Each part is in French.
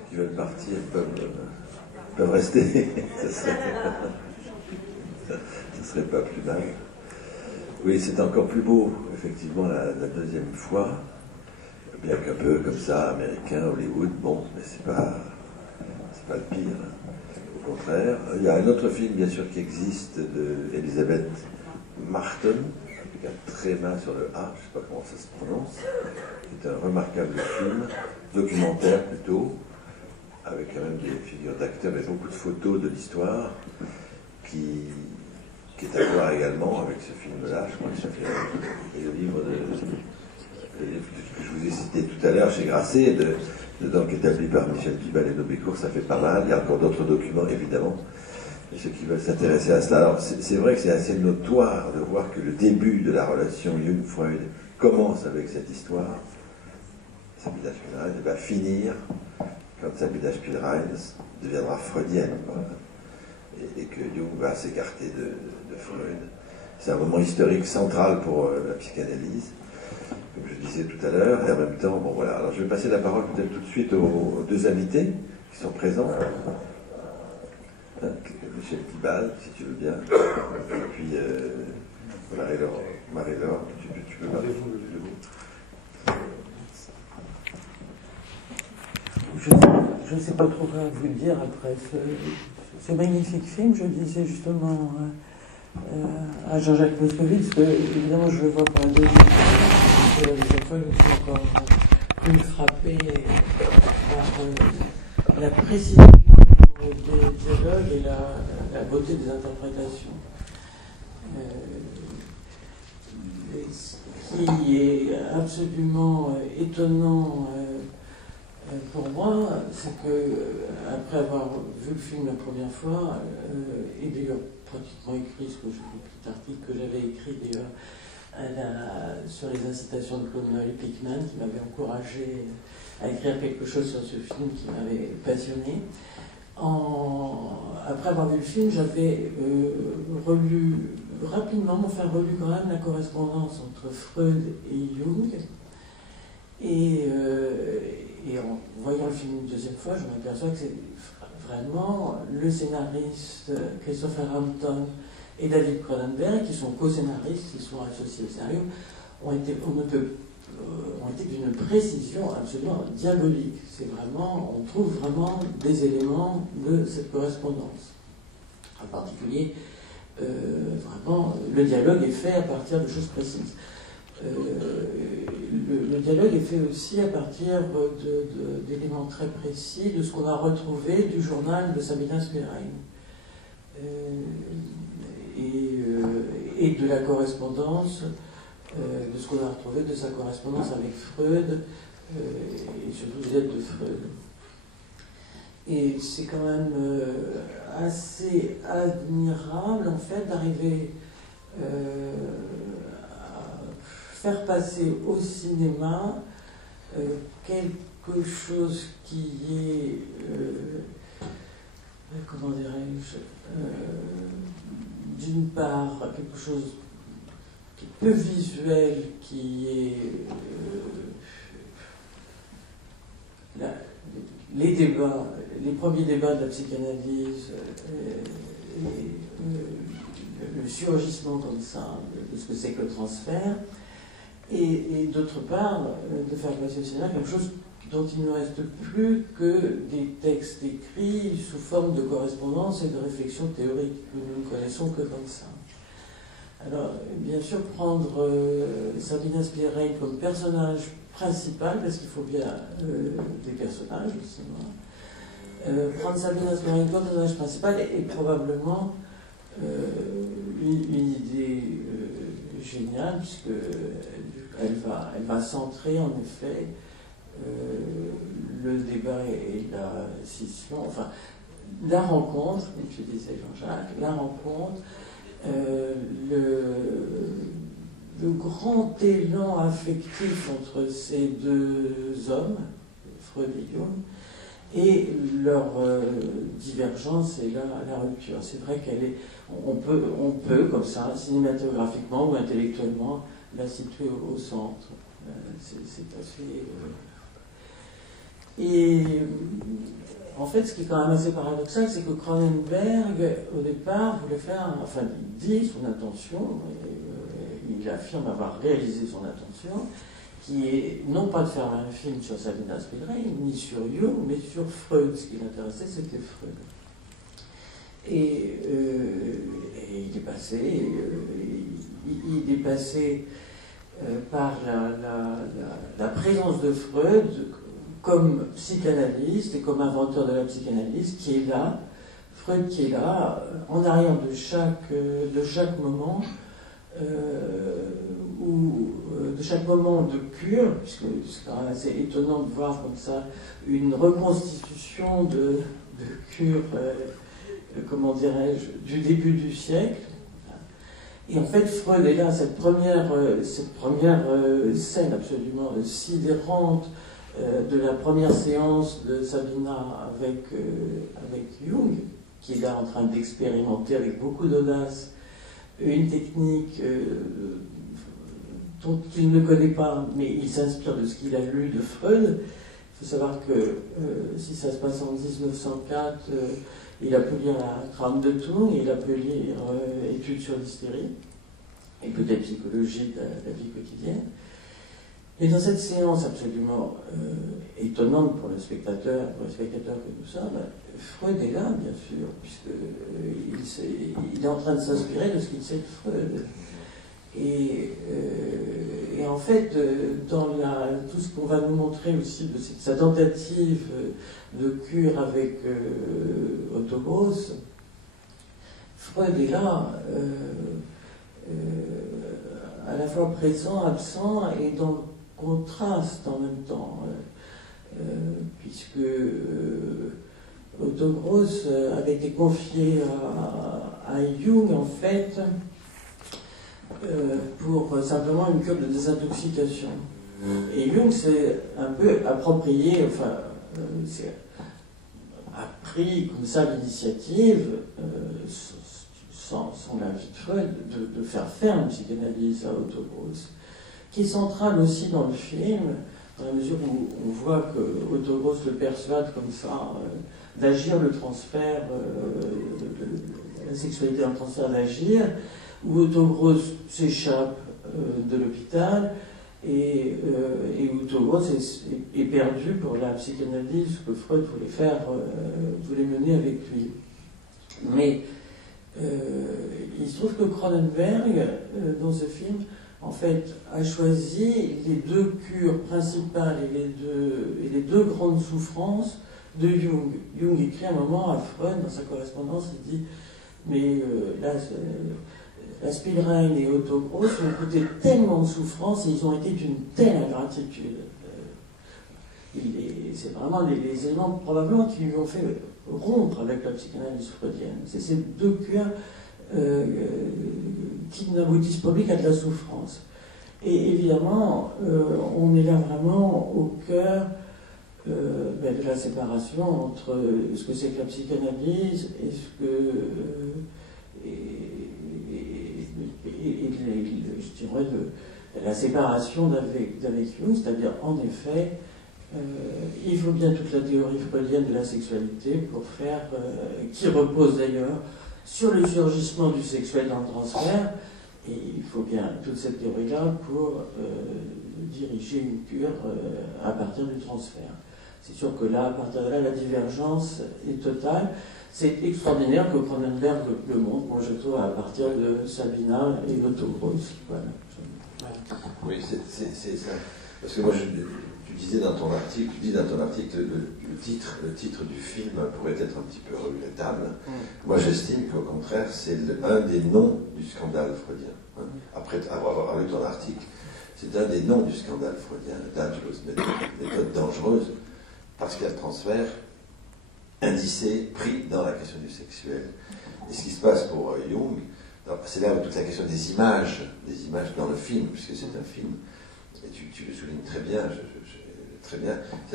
Ceux qui veulent partir peuvent rester. Ce serait pas plus mal. Oui, c'est encore plus beau, effectivement, la deuxième fois. Bien qu'un peu comme ça, américain, Hollywood, bon, mais c'est pas le pire. Au contraire. Il y a un autre film, bien sûr, qui existe, d'Elizabeth Martin, avec un tréma sur le A, je ne sais pas comment ça se prononce. C'est un remarquable film, documentaire plutôt, avec quand même des figures d'acteurs et beaucoup de photos de l'histoire, qui est à voir également avec ce film-là, je crois que ça fait. Et le livre que je vous ai cité tout à l'heure chez Grasset, donc établi par Michel Pibal et Nobécourt, ça fait pas mal. Il y a encore d'autres documents, évidemment. Et ceux qui veulent s'intéresser à cela. Alors, c'est vrai que c'est assez notoire de voir que le début de la relation Jung-Freud commence avec cette histoire, Sabina Spielrein, et va finir quand Sabina Spielrein deviendra freudienne, quoi. Et que Jung va s'écarter de Freud. C'est un moment historique central pour la psychanalyse, comme je disais tout à l'heure, et en même temps, bon voilà. Alors je vais passer la parole peut-être tout de suite aux deux invités qui sont présents. Michel Pibal, si tu veux bien, et puis Marie-Laure, tu peux parler de vous. Je ne sais pas trop quoi vous dire après ce magnifique film. Je disais justement à Jean-Jacques Moscovitz que, évidemment, je le vois pour la deuxième fois. C'est la deuxième fois que je suis encore plus frappé par la précision des dialogues et la beauté des interprétations. Ce qui est absolument étonnant pour moi, c'est que, après avoir vu le film la première fois, et d'ailleurs pratiquement écrit ce petit article que j'avais écrit d'ailleurs sur les incitations de Claude Noël Pickman, qui m'avait encouragé à écrire quelque chose sur ce film qui m'avait passionné. Après avoir vu le film, j'avais relu rapidement, relu quand même la correspondance entre Freud et Jung. Et en voyant le film une deuxième fois, je m'aperçois que c'est vraiment le scénariste Christopher Hampton et David Cronenberg, qui sont co-scénaristes, qui sont associés au scénario, ont été d'une précision absolument diabolique. On trouve vraiment des éléments de cette correspondance. En particulier, vraiment, le dialogue est fait à partir de choses précises. Le dialogue est fait aussi à partir d'éléments très précis de ce qu'on a retrouvé du journal de Sabina Spielrein et de la correspondance, de ce qu'on a retrouvé de sa correspondance avec Freud et surtout des lettres de Freud. Et c'est quand même assez admirable en fait d'arriver faire passer au cinéma quelque chose qui est, comment dirais-je, d'une part quelque chose qui est peu visuel, qui est les débats, les premiers débats de la psychanalyse, le surgissement comme ça de ce que c'est que le transfert. Et d'autre part, de faire passer au cinéma quelque chose dont il ne reste plus que des textes écrits sous forme de correspondance et de réflexion théorique que nous ne connaissons que comme ça. Alors, bien sûr, prendre Sabina Spielrein comme personnage principal, parce qu'il faut bien des personnages au cinéma, prendre Sabina Spielrein comme personnage principal est probablement une idée géniale, puisque elle va centrer en effet le débat et la scission, enfin la rencontre, comme tu disais Jean-Jacques, la rencontre, le grand élan affectif entre ces deux hommes, Freud et Jung, et leur divergence et la rupture. C'est vrai on peut, comme ça, cinématographiquement ou intellectuellement, la situer au centre. C'est assez Et en fait, ce qui est quand même assez paradoxal, c'est que Cronenberg, au départ, voulait faire, enfin, il dit son intention, il affirme avoir réalisé son intention, qui est non pas de faire un film sur Sabina Spielrein, ni sur Jung, mais sur Freud. Ce qui l'intéressait, c'était Freud. Et il est passé, par la présence de Freud comme psychanalyste et comme inventeur de la psychanalyse, qui est là, Freud qui est là, en arrière de chaque moment, de chaque moment de cure, puisque c'est quand même assez étonnant de voir comme ça une reconstitution de cure, comment dirais-je, du début du siècle. Et en fait, Freud est là, cette première scène absolument sidérante de la première séance de Sabina avec Jung, qui est là en train d'expérimenter avec beaucoup d'audace une technique dont il ne connaît pas, mais il s'inspire de ce qu'il a lu de Freud. Il faut savoir que si ça se passe en 1904, il a pu lire la trame de Tourne, il a pu lire Études sur l'hystérie, et peut-être Psychologie de la vie quotidienne. Et dans cette séance absolument étonnante pour le spectateur que nous sommes, Freud est là, bien sûr, puisqu'il est en train de s'inspirer de ce qu'il sait de Freud. Et en fait, dans tout ce qu'on va nous montrer aussi de sa tentative de cure avec Otto Gross, Freud est là, à la fois présent, absent et dans le contraste en même temps, puisque Otto Gross avait été confié à Jung, en fait, pour simplement une cure de désintoxication. Et Jung s'est un peu approprié, a pris comme ça l'initiative, sans l'avis de Freud, de faire une psychanalyse à Otto Gross, qui est centrale aussi dans le film, dans la mesure où on voit que Otto Gross le persuade comme ça d'agir le transfert, la sexualité en transfert d'agir, où Otto Gross s'échappe de l'hôpital et Otto Gross est perdu pour la psychanalyse que Freud voulait mener avec lui. Mais il se trouve que Cronenberg, dans ce film, en fait, a choisi les deux cures principales et les deux grandes souffrances de Jung. Jung écrit un moment à Freud, dans sa correspondance, il dit « Mais la Spielrein et Otto Gross ont coûté tellement de souffrance et ils ont été d'une telle ingratitude. » C'est vraiment les éléments probablement qui lui ont fait rompre avec la psychanalyse freudienne. C'est ces deux cures qui n'aboutissent pas qu'à de la souffrance. Et évidemment, on est là vraiment au cœur de la séparation entre ce que c'est que la psychanalyse et ce que je dirais la séparation d'avec Jung, c'est-à-dire en effet il faut bien toute la théorie freudienne de la sexualité pour faire, qui repose d'ailleurs sur le surgissement du sexuel dans le transfert, et il faut bien toute cette théorie-là pour diriger une cure à partir du transfert. C'est sûr que là, à partir de là, la divergence est totale. C'est extraordinaire que Cronenberg le montre, moi je trouve, à partir de Sabina et Otto Gross. Voilà. Oui, c'est ça. Parce que moi, tu dis dans ton article, le titre du film pourrait être un petit peu regrettable. Moi, j'estime qu'au contraire, c'est un des noms du scandale freudien. Après avoir lu ton article, c'est un des noms du scandale freudien, méthode dangereuse, parce qu'il y a le transfert indicé, pris dans la question du sexuel. Et ce qui se passe pour Jung, c'est là où toute la question des images dans le film, puisque c'est un film, et tu le soulignes très bien,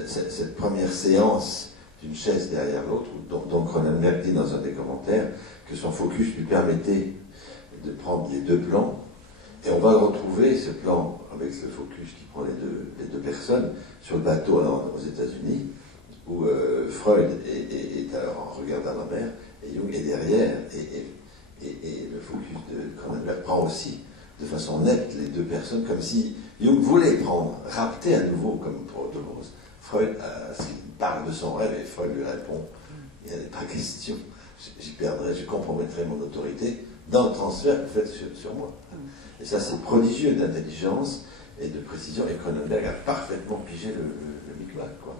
cette première séance d'une chaise derrière l'autre, dont Cronenberg dit dans un des commentaires que son focus lui permettait de prendre les deux plans, et on va retrouver ce plan avec ce focus qui prend les deux personnes sur le bateau aux États-Unis, où Freud est en regardant la mer, et Jung est derrière, et le focus de Cronenberg prend aussi de façon nette les deux personnes, comme si Jung voulait rapter à nouveau, comme pour Autogrosse. Freud s'il parle de son rêve, et Freud lui répond, il n'y a pas question, je compromettrai mon autorité dans le transfert que vous faites sur moi. Et ça, c'est prodigieux d'intelligence et de précision, et Cronenberg a parfaitement pigé le micmac, quoi.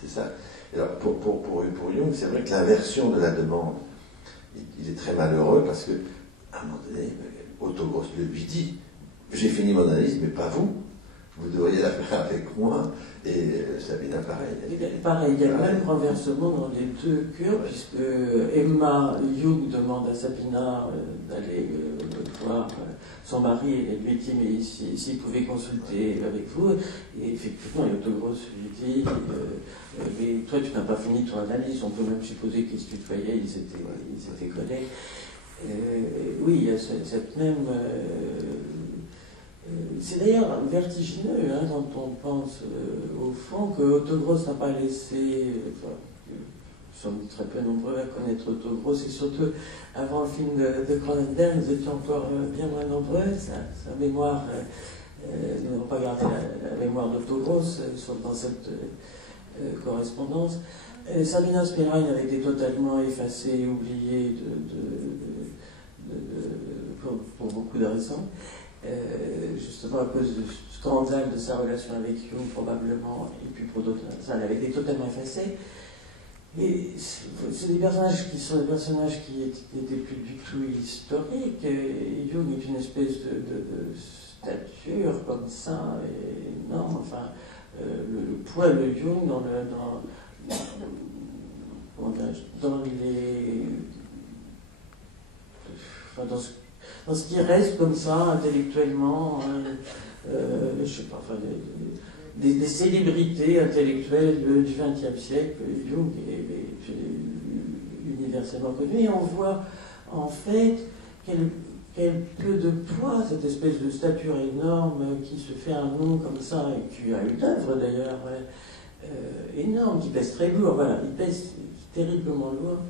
C'est ça. Et alors, pour Jung, c'est vrai que l'inversion de la demande, il est très malheureux parce que, à un moment donné, Autogrosse lui dit, j'ai fini mon analyse, mais pas vous. Vous devriez la faire avec moi. Et Sabina, pareil. Pareil, il y a le même renversement dans les deux cures, puisque Emma Jung demande à Sabina d'aller voir son mari et lui dit mais s'il pouvait consulter avec vous. Et effectivement, Autogrosse lui dit mais toi tu n'as pas fini ton analyse, on peut même supposer qu'ils se tutoyaient, ils étaient collègues. Oui, il y a cette même. C'est d'ailleurs vertigineux quand on pense au fond que Autogrosse n'a pas laissé. Nous sommes très peu nombreux à connaître Autogrosse, et surtout avant le film de Cronenberg, nous étions encore bien moins nombreux. Sa mémoire, nous n'avons pas gardé la mémoire d'Autogrosse dans cette correspondance. Sabina Spielrein avait été totalement effacée et oubliée pour beaucoup de raisons. Justement à cause du scandale de sa relation avec Jung probablement, et puis pour d'autres, ça avait été totalement effacé. Et c'est des personnages qui sont des personnages qui n'étaient plus du tout historiques. Et Jung est une espèce de stature comme ça, énorme. Enfin, le poids de Jung dans ce qui reste comme ça, intellectuellement, je sais pas, enfin, des célébrités intellectuelles du XXe siècle, Jung est universellement connu, et on voit en fait quel peu de poids, cette espèce de stature énorme qui se fait un nom comme ça, et qui a une œuvre d'ailleurs énorme, qui pèse très lourd, voilà, il pèse terriblement lourd,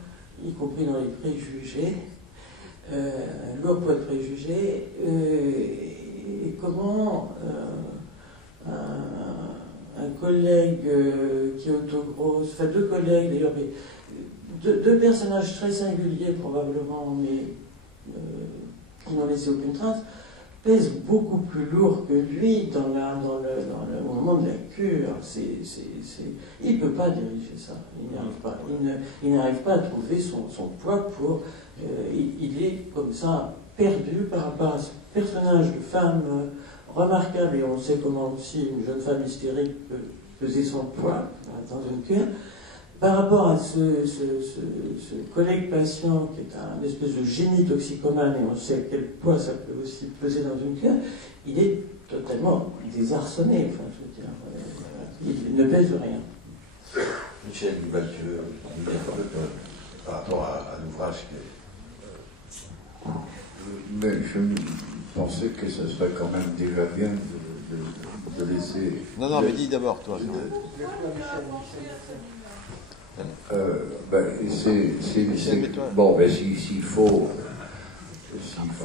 y compris dans les préjugés. Lourd poids de préjugés, et comment un collègue qui est Autogrosse, enfin deux collègues d'ailleurs, mais deux personnages très singuliers probablement, mais qui n'ont laissé aucune trace, pèsent beaucoup plus lourd que lui au moment de la cure. Il ne peut pas diriger ça, il n'y arrive pas. Il n'arrive pas à trouver son poids pour... il est comme ça perdu par rapport à ce personnage de femme remarquable, et on sait comment aussi une jeune femme hystérique peut peser son poids dans une cure. Par rapport à ce collègue patient qui est un espèce de génie toxicomane, et on sait à quel point ça peut aussi peser dans une cure, il est totalement désarçonné. Enfin, je veux dire, il ne pèse rien. Michel Duval, tu veux nous dire un peu par rapport à l'ouvrage Mais je pensais que ce serait quand même déjà bien de laisser... Non, mais dis d'abord, toi. Bon, ben, s'il faut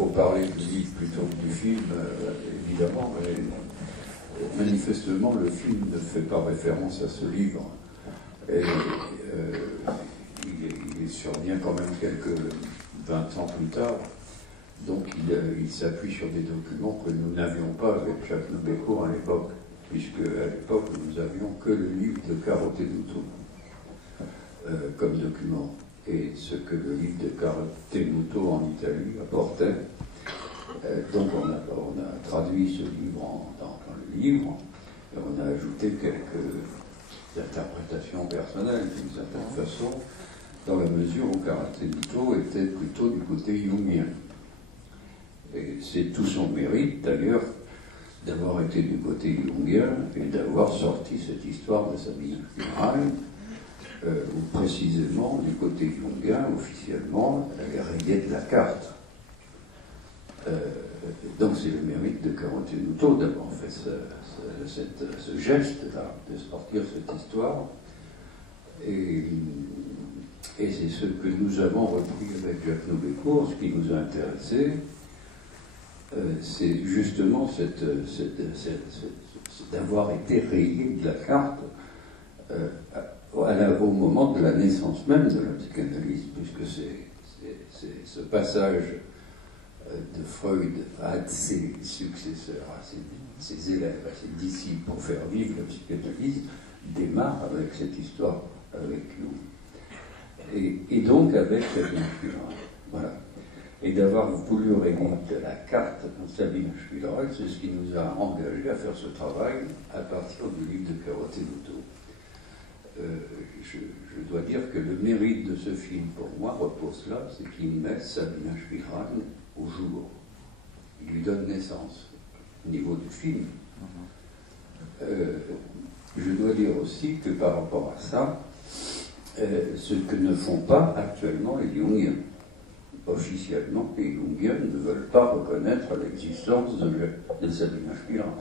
parler du livre plutôt que du film, évidemment, mais manifestement le film ne fait pas référence à ce livre, et il survient quand même quelques 20 ans plus tard, donc il s'appuie sur des documents que nous n'avions pas avec Jacques Nobécourt à l'époque, puisque à l'époque nous avions que le livre de Carotenuto comme document, et ce que le livre de Carotenuto en Italie apportait. Donc on a traduit ce livre dans le livre, et on a ajouté quelques interprétations personnelles d'une certaine façon, dans la mesure où Carotenuto était plutôt du côté jungien. Et c'est tout son mérite d'ailleurs d'avoir été du côté jungien et d'avoir sorti cette histoire de Sabina Spielrein, où précisément du côté jungien, officiellement, elle rayait de la carte. Donc c'est le mérite de Carotenuto d'avoir fait ce geste-là, de sortir cette histoire, Et c'est ce que nous avons repris avec Jacques Nobécourt. Ce qui nous a intéressé, c'est justement d'avoir été rayé de la carte au moment de la naissance même de la psychanalyse, puisque c'est ce passage de Freud à ses successeurs, à ses élèves, à ses disciples pour faire vivre la psychanalyse, démarre avec cette histoire avec nous. Et donc avec cette influence. Voilà. Et d'avoir voulu réunir la carte dans Sabine Spielrein, c'est ce qui nous a engagés à faire ce travail à partir du livre de Carotenuto. Je dois dire que le mérite de ce film, pour moi, repose là, c'est qu'il met Sabine Spielrein au jour. Il lui donne naissance au niveau du film. Je dois dire aussi que par rapport à ça, ce que ne font pas actuellement les Jungiens. Officiellement, les Jungiens ne veulent pas reconnaître l'existence de Sabine Spielrein.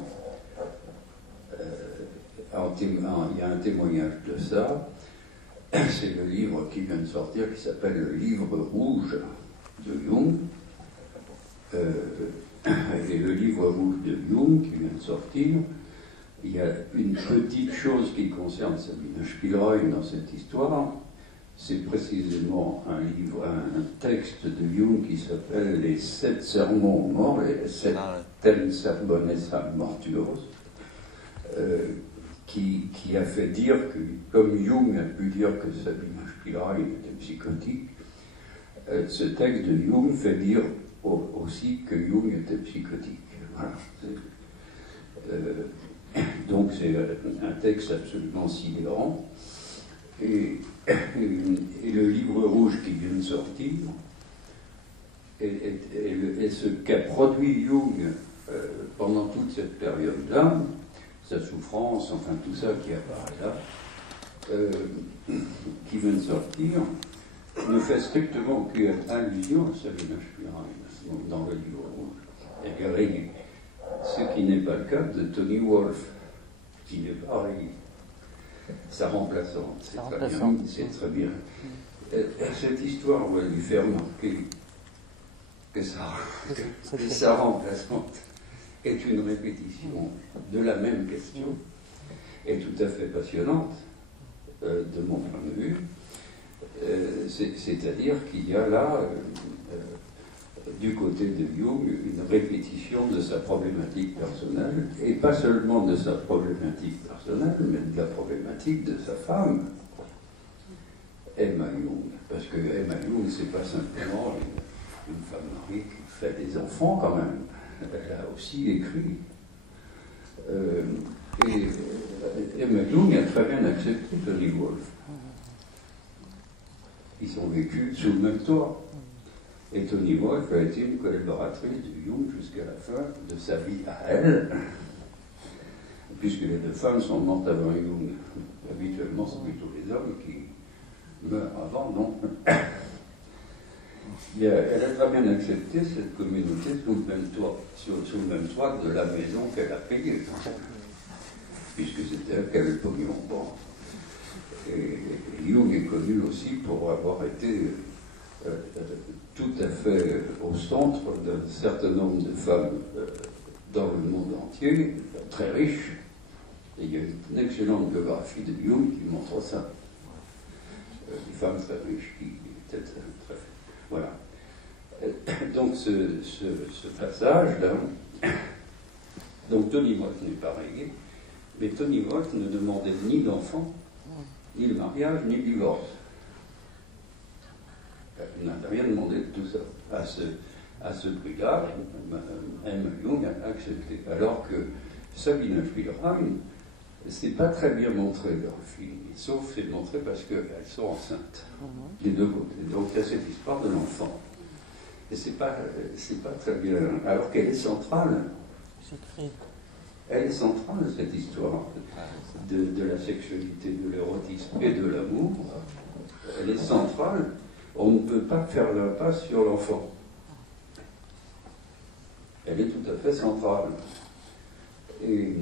Il y a un témoignage de ça, c'est le livre qui vient de sortir, qui s'appelle Le Livre Rouge de Jung. Et le Livre Rouge de Jung, qui vient de sortir, il y a une petite chose qui concerne Sabine Spielrein dans cette histoire. C'est précisément un texte de Jung qui s'appelle Les 7 sermons aux morts, les 7 sermones mortuos, qui a fait dire que, comme Jung a pu dire que Sabine Spielrein était psychotique, ce texte de Jung fait dire aussi que Jung était psychotique. Voilà. Donc c'est un texte absolument sidérant. Et le livre rouge qui vient de sortir est ce qu'a produit Jung pendant toute cette période-là, sa souffrance, enfin tout ça qui apparaît là, qui vient de sortir, ne fait strictement aucune allusion à Sabine Spielrein dans le livre rouge. Et rayé. Ce qui n'est pas le cas de Tony Wolff, qui n'est pas rayé. Sa remplaçante, c'est très bien. Cette histoire va lui faire remarquer que sa remplaçante est une répétition de la même question, est tout à fait passionnante, de mon point de vue. C'est-à-dire qu'il y a là, du côté de Jung, une répétition de sa problématique personnelle, et pas seulement de sa problématique personnelle, mais de la problématique de sa femme, Emma Jung. Parce que Emma Jung, c'est pas simplement une femme mariée qui fait des enfants quand même. Elle a aussi écrit. Et Emma Jung a très bien accepté Tony Wolff. Ils ont vécu sous le même toit. Et Tony Wolff a été une collaboratrice de Jung jusqu'à la fin de sa vie à elle, puisque les deux femmes sont mortes avant Jung. Habituellement, c'est plutôt les hommes qui meurent avant, non? Elle a très bien accepté cette communauté sous le même toit, sous le même toit de la maison qu'elle a payée, puisque c'était elle qui avait le pognon. Bon. Et Jung est connu aussi pour avoir été tout à fait au centre d'un certain nombre de femmes dans le monde entier, très riches. Et il y a une excellente biographie de Jung qui montre ça. Des femmes très riches qui étaient très... Voilà. Donc ce passage-là, donc Tony Wolff n'est pas rayé, mais Tony Wolff ne demandait ni d'enfant, ni le mariage, ni le divorce. Il n'a rien demandé de tout ça. À ce prix-là, Emma Jung a accepté. Alors que Sabine Spielrein, c'est pas très bien montré dans le film, sauf c'est montré parce qu'elles sont enceintes, des deux côtés. Donc il y a cette histoire de l'enfant. Et c'est pas très bien. Alors qu'elle est centrale. Elle est centrale, cette histoire de la sexualité, de l'érotisme et de l'amour. Elle est centrale. On ne peut pas faire l'impasse sur l'enfant. Elle est tout à fait centrale. Et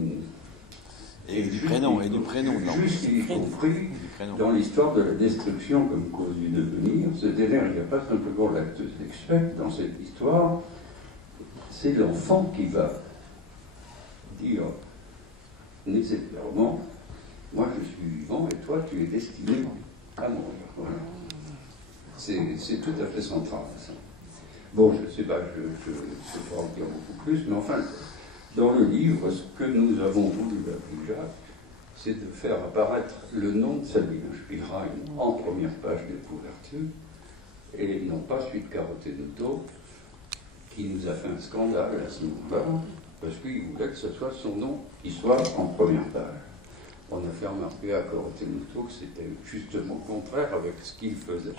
Et du prénom, non. Juste y compris dans l'histoire de la destruction comme cause du devenir. C'est-à-dire qu'il n'y a pas simplement l'acte sexuel dans cette histoire, c'est l'enfant qui va dire nécessairement, moi je suis vivant et toi tu es destiné à mourir. Voilà. C'est tout à fait central. Ça. Bon, je ne sais pas, je ne sais pas en dire beaucoup plus, mais enfin, dans le livre, ce que nous avons voulu avec Jacques, c'est de faire apparaître le nom de Sabine Spielrein en première page de couverture, et non pas celui de Carotenuto, qui nous a fait un scandale à ce moment-là, parce qu'il voulait que ce soit son nom qui soit en première page. On a fait remarquer à Carotenuto que c'était justement contraire avec ce qu'il faisait,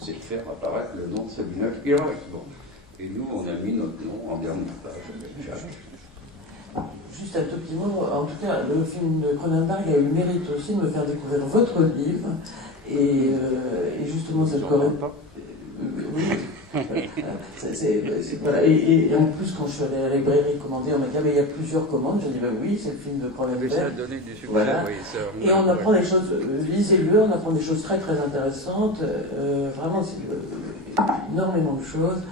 c'est de faire apparaître le nom de Sabine Spielrein. Bon. Et nous, on a mis notre nom en dernière page avec Jacques. Juste un tout petit mot, en tout cas, le film de Cronenberg a eu le mérite aussi de me faire découvrir votre livre, et justement cette correspond. Oui. Voilà. Et en plus, quand je suis allé à la librairie commander, on m'a dit, mais il y a plusieurs commandes. J'ai dit, ben oui, c'est le film de Cronenberg. Ça a donné du succès, voilà. Oui, ça, et on apprend des choses, lisez-le, on apprend des choses très très intéressantes, vraiment, c'est énormément de choses.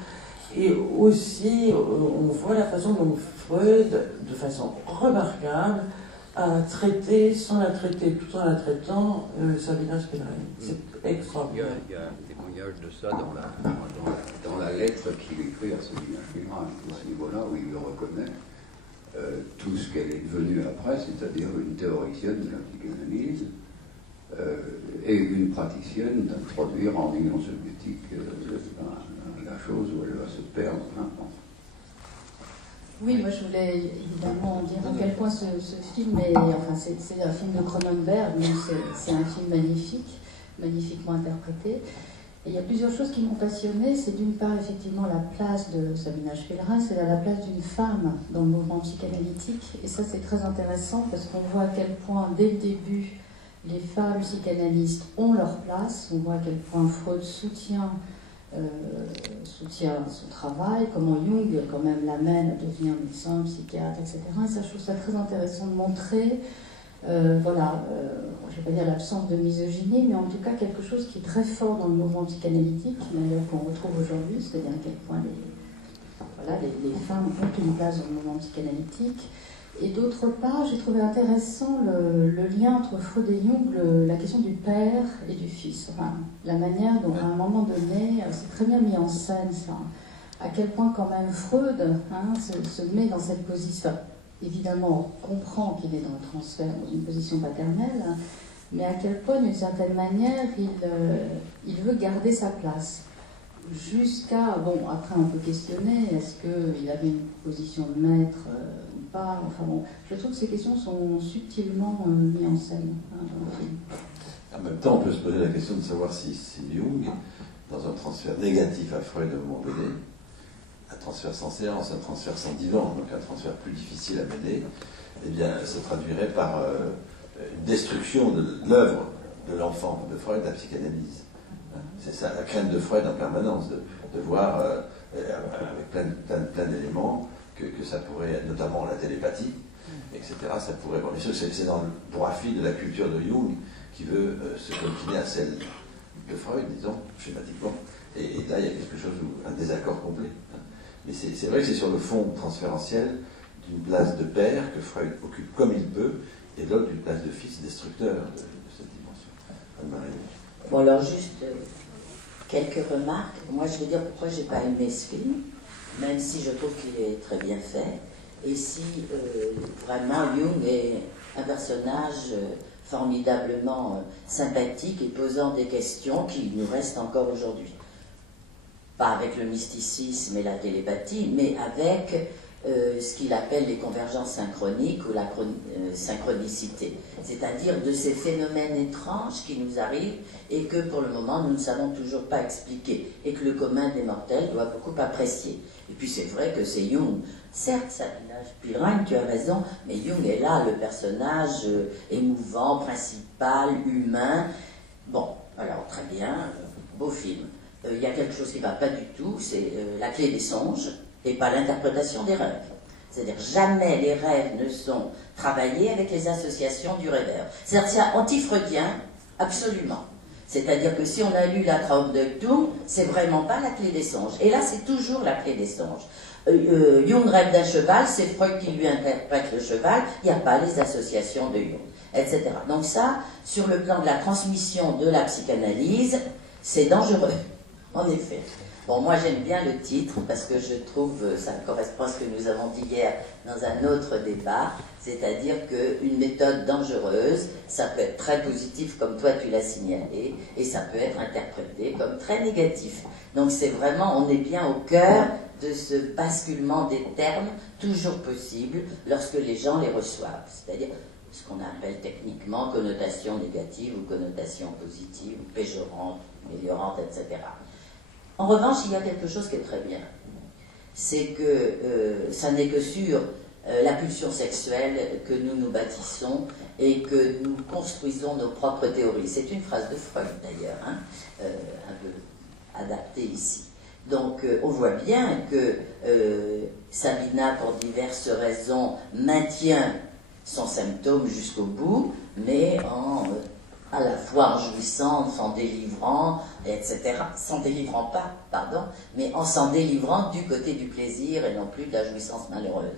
Et aussi, on voit la façon dont Freud, de façon remarquable, a traité, sans la traiter, tout en la traitant, Sabine Spielrein. C'est extraordinaire. Il y a un témoignage de ça dans la lettre qu'il écrit à Sabine Spielrein, à ce niveau-là, où il le reconnaît tout ce qu'elle est devenue après, c'est-à-dire une théoricienne de la psychanalyse et une praticienne d'introduire en Union soviétique la chose où elle va se perdre. Oui, moi je voulais évidemment dire à quel point ce film est, enfin c'est un film de Cronenberg, mais c'est un film magnifique, magnifiquement interprété. Et il y a plusieurs choses qui m'ont passionnée. C'est d'une part effectivement la place de Sabine Spielrein, c'est la place d'une femme dans le mouvement psychanalytique. Et ça c'est très intéressant parce qu'on voit à quel point dès le début les femmes psychanalystes ont leur place. On voit à quel point Freud soutient son travail, comment Jung quand même l'amène à devenir médecin, psychiatre, etc. Et ça, je trouve ça très intéressant de montrer, je ne vais pas dire l'absence de misogynie, mais en tout cas quelque chose qui est très fort dans le mouvement psychanalytique, d'ailleurs qu'on retrouve aujourd'hui, c'est-à-dire à quel point les femmes ont une place dans le mouvement psychanalytique. Et d'autre part, j'ai trouvé intéressant le lien entre Freud et Jung, la question du père et du fils. Enfin, la manière dont, à un moment donné, c'est très bien mis en scène, ça. À quel point, quand même, Freud se met dans cette position. Évidemment, on comprend qu'il est dans le transfert, dans une position paternelle, mais à quel point, d'une certaine manière, il veut garder sa place. Jusqu'à, bon, après on peut questionner, est-ce qu'il avait une position de maître ou pas, enfin bon, je trouve que ces questions sont subtilement mises en scène dans le film. En même temps, on peut se poser la question de savoir si Jung, dans un transfert négatif à Freud à un moment donné, un transfert sans séance, un transfert sans divan, donc un transfert plus difficile à mener, eh bien, se traduirait par une destruction de l'œuvre de l'enfant de Freud, la psychanalyse. C'est ça la crainte de Freud en permanence, de voir avec plein d'éléments que ça pourrait, notamment la télépathie, etc. Ça pourrait, bon, bien sûr, c'est dans le droit fil de la culture de Jung qui veut se confiner à celle de Freud, disons, schématiquement. Et là, il y a quelque chose, un désaccord complet. Mais c'est vrai que c'est sur le fond transférentiel d'une place de père que Freud occupe comme il peut, et l'autre d'une place de fils destructeur de cette dimension. Anne-Marie. Bon, alors juste quelques remarques. Moi, je vais dire pourquoi j'ai pas aimé ce film, même si je trouve qu'il est très bien fait, et si vraiment Jung est un personnage formidablement sympathique et posant des questions qui nous restent encore aujourd'hui. Pas avec le mysticisme et la télépathie, mais avec ce qu'il appelle les convergences synchroniques ou la synchronicité, c'est-à-dire de ces phénomènes étranges qui nous arrivent et que pour le moment nous ne savons toujours pas expliquer et que le commun des mortels doit beaucoup apprécier. Et puis c'est vrai que c'est Jung, certes Sabine Spielrein, tu as raison, mais Jung est là, le personnage émouvant, principal, humain. Bon, alors très bien, beau film. Il y a quelque chose qui ne va pas du tout, c'est la clé des songes, et pas l'interprétation des rêves. C'est-à-dire jamais les rêves ne sont travaillés avec les associations du rêveur. C'est-à-dire c'est anti-freudien, absolument. C'est-à-dire que si on a lu la Traumdeutung, c'est vraiment pas la clé des songes. Et là, c'est toujours la clé des songes. Jung rêve d'un cheval, c'est Freud qui lui interprète le cheval, il n'y a pas les associations de Jung, etc. Donc ça, sur le plan de la transmission de la psychanalyse, c'est dangereux, en effet. Bon, moi j'aime bien le titre, parce que je trouve, ça correspond à ce que nous avons dit hier dans un autre débat, c'est-à-dire qu'une méthode dangereuse, ça peut être très positif, comme toi tu l'as signalé, et ça peut être interprété comme très négatif. Donc c'est vraiment, on est bien au cœur de ce basculement des termes, toujours possible, lorsque les gens les reçoivent. C'est-à-dire ce qu'on appelle techniquement connotation négative ou connotation positive, ou péjorante, améliorante, etc. En revanche, il y a quelque chose qui est très bien. C'est que ça n'est que sur la pulsion sexuelle que nous nous bâtissons et que nous construisons nos propres théories. C'est une phrase de Freud d'ailleurs, hein, un peu adaptée ici. Donc on voit bien que Sabina, pour diverses raisons, maintient son symptôme jusqu'au bout, mais à la fois en jouissant, s'en délivrant, etc. S'en délivrant pas, pardon, mais en s'en délivrant du côté du plaisir et non plus de la jouissance malheureuse.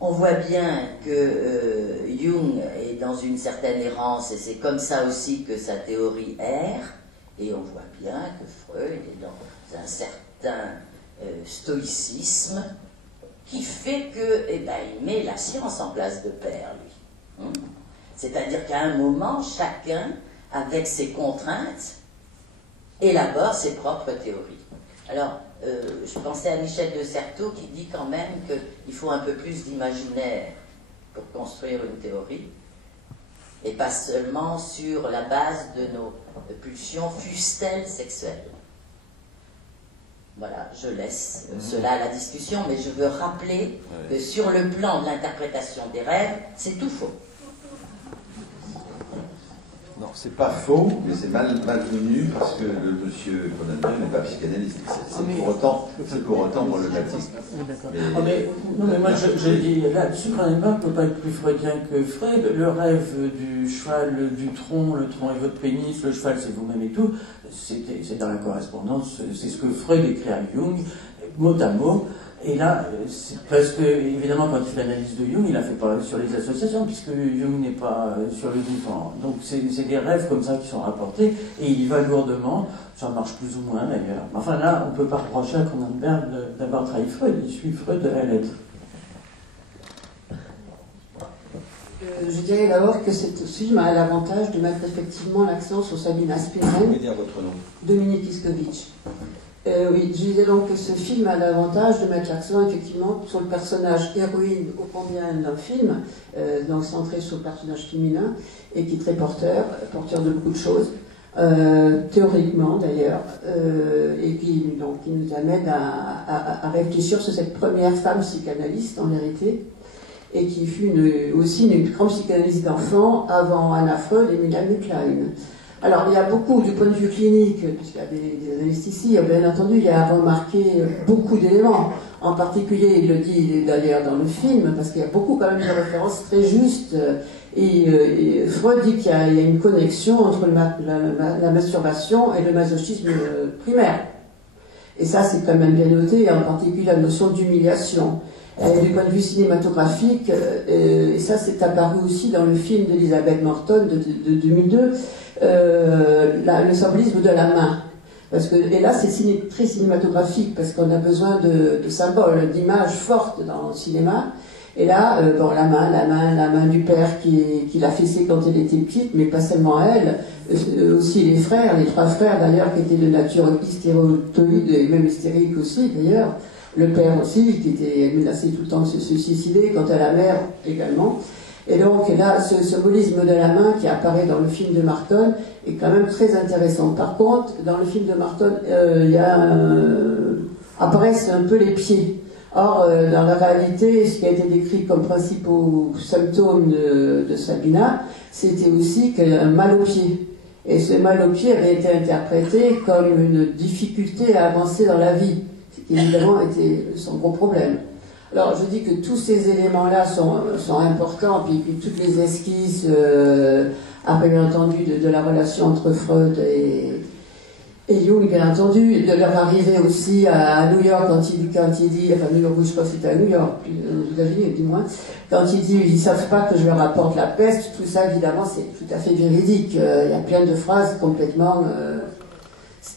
On voit bien que Jung est dans une certaine errance, et c'est comme ça aussi que sa théorie erre, et on voit bien que Freud est dans un certain stoïcisme qui fait que, eh ben, il met la science en place de père, lui. C'est-à-dire qu'à un moment, chacun, avec ses contraintes, élabore ses propres théories. Alors, je pensais à Michel de Certeau qui dit quand même qu'il faut un peu plus d'imaginaire pour construire une théorie, et pas seulement sur la base de nos pulsions fussent-elles sexuelles. Voilà, je laisse cela à la discussion, mais je veux rappeler que sur le plan de l'interprétation des rêves, c'est tout faux. Non, c'est pas faux, mais c'est malvenu parce que le monsieur qu'on aime bien n'est pas psychanalyste. C'est pour autant problématique. Non, mais moi je dis là-dessus quand même, on ne peut pas être plus freudien que Freud. Le rêve du cheval, du tronc, le tronc est votre pénis, le cheval c'est vous-même et tout, c'est dans la correspondance, c'est ce que Freud écrit à Jung, mot à mot. Et là, c'est parce que, évidemment, quand il fait l'analyse de Jung, il a fait pas sur les associations, puisque Jung n'est pas sur le vivant. Donc, c'est des rêves comme ça qui sont rapportés, et il y va lourdement. Ça marche plus ou moins, d'ailleurs. Enfin, là, on ne peut pas reprocher à Cronenberg d'avoir trahi Freud. Il suit Freud de la lettre. Je dirais d'abord que ce film a l'avantage de mettre effectivement l'accent sur Sabina Spinel. Vous pouvez dire votre nom. Dominique Iskovic. Oui, je disais donc que ce film a l'avantage de mettre l'accent effectivement sur le personnage héroïne ô combien d'un film, donc centré sur le personnage féminin, et qui est très porteur de beaucoup de choses, théoriquement d'ailleurs, et qui nous amène à réfléchir sur cette première femme psychanalyste en vérité, et qui fut aussi une grande psychanalyste d'enfants avant Anna Freud et Melanie Klein. Alors, il y a beaucoup, du point de vue clinique, puisqu'il y a des analystes ici, bien entendu, il y a remarqué beaucoup d'éléments. En particulier, il le dit d'ailleurs dans le film, parce qu'il y a beaucoup quand même de références très justes. Et Freud dit qu'il y a une connexion entre la masturbation et le masochisme primaire. Et ça, c'est quand même bien noté, et en particulier la notion d'humiliation. Du point de vue cinématographique, et ça c'est apparu aussi dans le film d'Elizabeth Morton de 2002, le symbolisme de la main. Et là c'est très cinématographique, parce qu'on a besoin de symboles, d'images fortes dans le cinéma. Et là, la main du père qui l'a fessée quand elle était petite, mais pas seulement elle, aussi les frères, les 3 frères d'ailleurs, qui étaient de nature hystérotoïde et même hystérique aussi d'ailleurs. Le père aussi, qui était menacé tout le temps de se suicider, quant à la mère également. Et donc là, ce symbolisme de la main qui apparaît dans le film de Marton est quand même très intéressant. Par contre, dans le film de Marton, apparaissent un peu les pieds. Or, dans la réalité, ce qui a été décrit comme principaux symptômes de Sabina, c'était aussi un mal au pied. Et ce mal au pied avait été interprété comme une difficulté à avancer dans la vie, ce qui évidemment était son gros problème. Alors, je dis que tous ces éléments-là sont importants, puis toutes les esquisses, après bien entendu, de la relation entre Freud et Jung, bien entendu, de leur arrivée aussi à New York quand il dit, enfin New York, je crois que c'était à New York, aux États-Unis du moins, quand il dit ils ne savent pas que je leur apporte la peste, tout ça évidemment c'est tout à fait véridique. Il y a plein de phrases complètement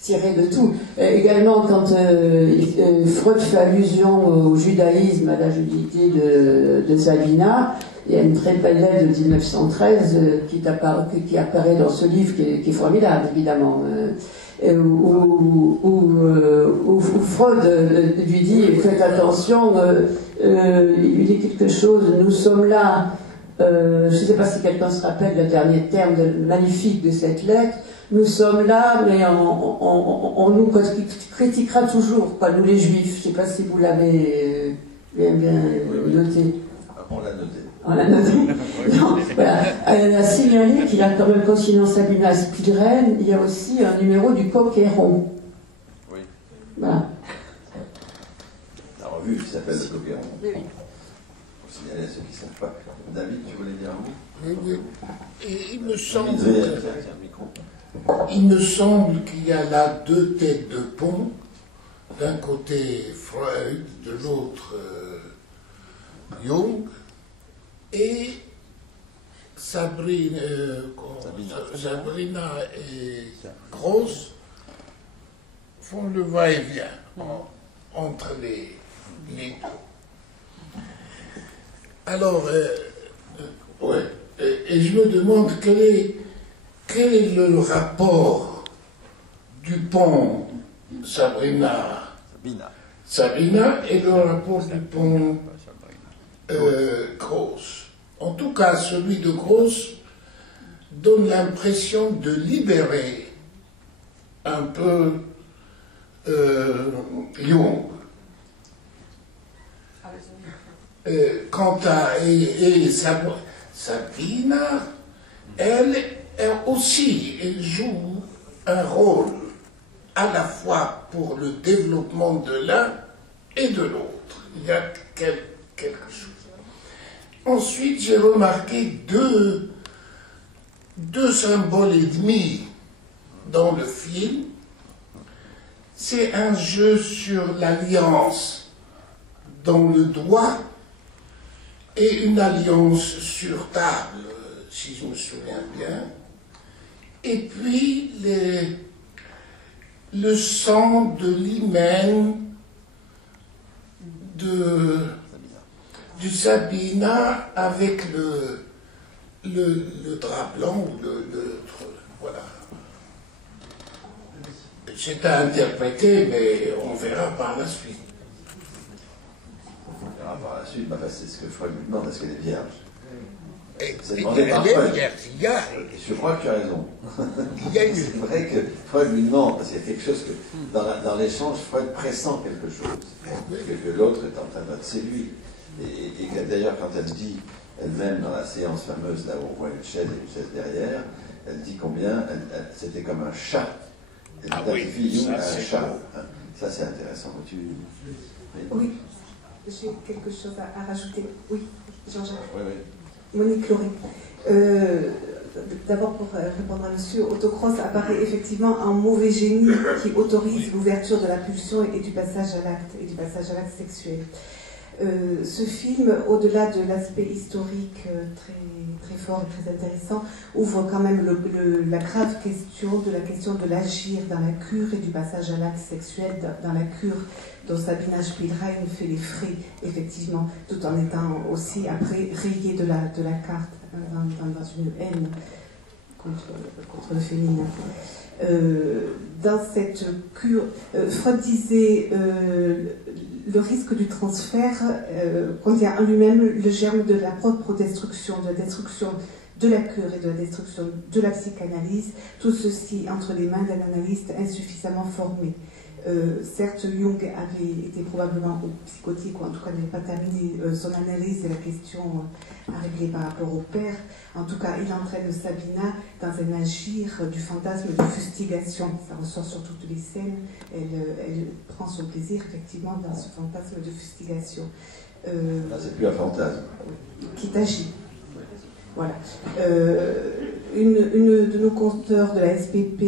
tirées de tout. Également quand Freud fait allusion au judaïsme, à la judéité de Sabina, il y a une très belle lettre de 1913 qui apparaît dans ce livre qui est formidable évidemment. Où Freud lui dit faites attention, il lui dit quelque chose, nous sommes là, je ne sais pas si quelqu'un se rappelle le dernier terme magnifique de cette lettre, nous sommes là mais on nous critiquera toujours, quoi, nous les juifs, je ne sais pas si vous l'avez bien noté. On l'a noté. On l'a noté. Non, voilà. Elle a signalé qu'il a quand même consigné dans Sabina Spielrein, il y a aussi un numéro du Coq-Héron. Oui. Voilà. La revue qui s'appelle le Coq-Héron. Oui, oui. Pour signaler à ceux qui ne savent pas. David, tu voulais dire un mot? Oui, oui. Et Il il me semble qu'il y a là deux têtes de pont. D'un côté Freud, de l'autre Jung. Et Sabrina et Gross font le va-et-vient entre les deux. Alors, ouais, et je me demande quel est le rapport du pont Sabina et le rapport du pont Gross. En tout cas, celui de Gross donne l'impression de libérer un peu Jung. Quant à Sabina, elle aussi elle joue un rôle à la fois pour le développement de l'un et de l'autre. Il y a quelque chose. Ensuite, j'ai remarqué deux symboles et demi dans le film. C'est un jeu sur l'alliance dans le doigt et une alliance sur table, si je me souviens bien. Et puis le sang de l'hymen du Sabina avec le drap blanc ou voilà. C'est à interpréter, mais on verra par la suite. On verra par la suite, c'est ce que Freud lui demande, est-ce qu'elle est vierge? C'est Elle demandé par est Freud. vierge. Je crois que tu as raison. Il y a une... C'est vrai que Freud lui demande, parce qu'il y a quelque chose que, dans l'échange, Freud pressent quelque chose, que l'autre est en train de séduire. Et d'ailleurs, quand elle dit elle-même dans la séance fameuse, là où on voit une chaise et une chaise derrière, elle dit combien c'était comme un chat. Elle identifie Jung à un chat. Ça, c'est intéressant. Oui, j'ai quelque chose à rajouter. Oui, Jean-Jacques. Oui. Monique Loré. D'abord, pour répondre à monsieur, autocross apparaît effectivement un mauvais génie qui autorise l'ouverture de la pulsion et du passage à l'acte sexuel. Ce film, au-delà de l'aspect historique très fort et très intéressant, ouvre quand même la grave question de l'agir dans la cure et du passage à l'acte sexuel dans la cure dont Sabina Spielrein fait les frais, effectivement, tout en étant aussi après rayée de la carte dans une haine contre le féminin. Dans cette cure, Freud disait le risque du transfert contient en lui-même le germe de la propre destruction, de la destruction de la cure et de la destruction de la psychanalyse, tout ceci entre les mains d'un analyste insuffisamment formé. Certes, Jung avait été probablement psychotique, ou en tout cas n'avait pas terminé son analyse et la question à régler par rapport au père. En tout cas, il entraîne Sabina dans un agir du fantasme de fustigation. Ça ressort sur toutes les scènes. Elle prend son plaisir, effectivement, dans ce fantasme de fustigation. Là, c'est plus un fantasme. Qui agit. Voilà. Une de nos conteurs de la SPP,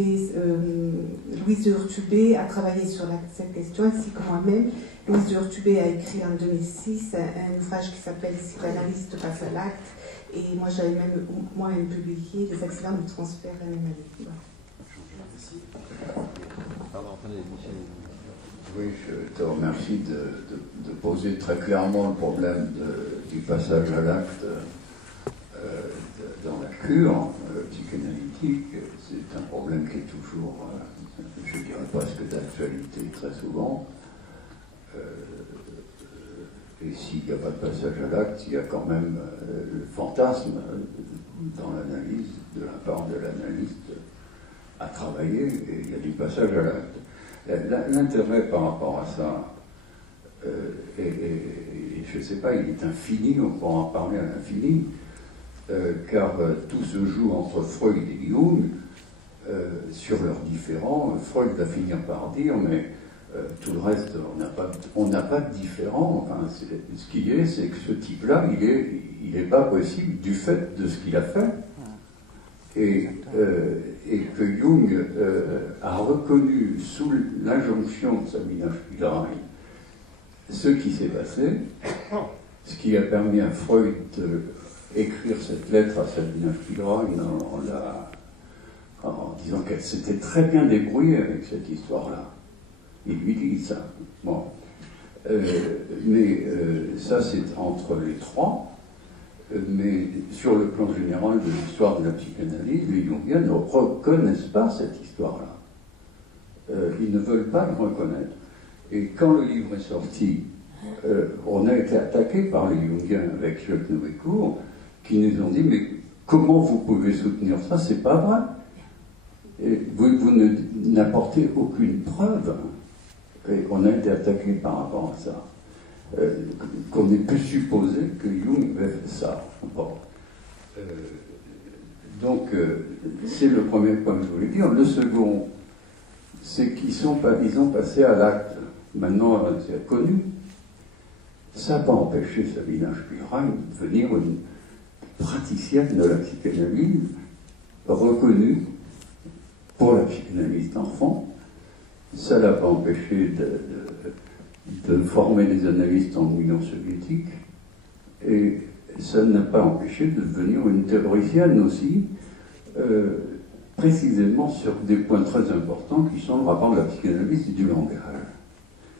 Louise Urtubé, a travaillé sur cette question, ainsi que moi-même. Louise Urtubé a écrit en 2006 un ouvrage qui s'appelle « Psychanalyste passe à l'acte », et moi j'avais même moi-même publié des accidents de transfert animalier. Oui, je te remercie de poser très clairement le problème du passage à l'acte dans la cure psychanalytique. C'est un problème qui est toujours, je dirais presque d'actualité très souvent. Et s'il n'y a pas de passage à l'acte, il y a quand même le fantasme dans l'analyse, de la part de l'analyste, à travailler, et il y a du passage à l'acte. L'intérêt par rapport à ça, et je ne sais pas, il est infini, on pourra en parler à l'infini, car tout se joue entre Freud et Jung sur leurs différends. Freud va finir par dire, mais tout le reste, on n'a pas de différent. Enfin, ce qui est, c'est que ce type-là, il n'est pas possible du fait de ce qu'il a fait. Et que Jung a reconnu sous l'injonction de Sabina Spielrein ce qui s'est passé, ce qui a permis à Freud d'écrire cette lettre à Sabina Spielrein en disant qu'elle s'était très bien débrouillée avec cette histoire-là. Il lui dit ça. Bon. Mais ça, c'est entre les trois. Mais sur le plan général de l'histoire de la psychanalyse, les Jungiens ne reconnaissent pas cette histoire-là. Ils ne veulent pas le reconnaître. Et quand le livre est sorti, on a été attaqué par les Jungiens avec Jacques Nouécourt, qui nous ont dit, mais comment vous pouvez soutenir ça? C'est pas vrai. Et vous n'apportez aucune preuve. Et on a été attaqué par rapport à ça. Qu'on ait pu supposer que Jung avait fait ça. Bon. Donc, c'est le premier point que je voulais dire. Le second, c'est qu'ils ont passé à l'acte. Maintenant, c'est connu. Ça n'a pas empêché Sabina Spielrein de devenir une praticienne de la psychanalyse reconnue pour la psychanalyse d'enfant. Ça ne l'a pas empêché de former des analystes en Union soviétique, et ça n'a pas empêché de devenir une théoricienne aussi, précisément sur des points très importants qui sont le rapport de la psychanalyse et du langage.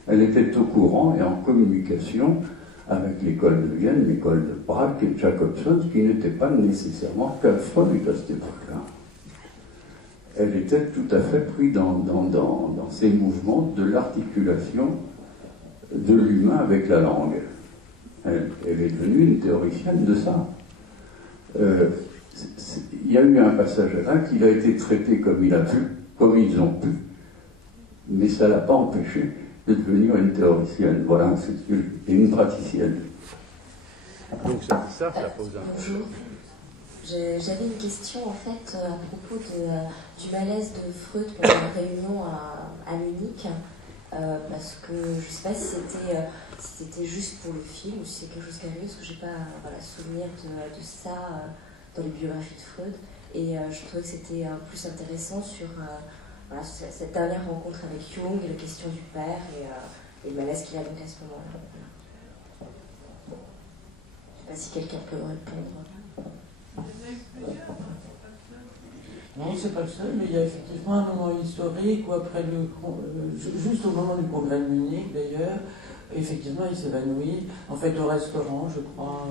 Elle était au courant et en communication avec l'école de Vienne, l'école de Prague et Jacobson, qui n'était pas nécessairement qu'à Freud à cette époque-là. Elle était tout à fait prise dans ces mouvements de l'articulation de l'humain avec la langue. Elle est devenue une théoricienne de ça. Il y a eu un passage à l'acte, il a été traité comme il a pu, comme ils ont pu, mais ça ne l'a pas empêché de devenir une théoricienne. Voilà, c'est une praticienne. Donc ça pose un... Bonjour. J'avais une question en fait à propos du malaise de Freud pendant la réunion à Munich, parce que je ne sais pas si c'était juste pour le film ou si c'est quelque chose qui est arrivé, parce que je n'ai pas souvenir de ça dans les biographies de Freud, et je trouvais que c'était plus intéressant sur cette dernière rencontre avec Jung et la question du père et le malaise qu'il a donc à ce moment-là. Je ne sais pas si quelqu'un peut me répondre. Non, c'est pas le seul, mais il y a effectivement un moment historique où après juste au moment du congrès de Munich d'ailleurs, effectivement il s'évanouit, en fait au restaurant, je crois,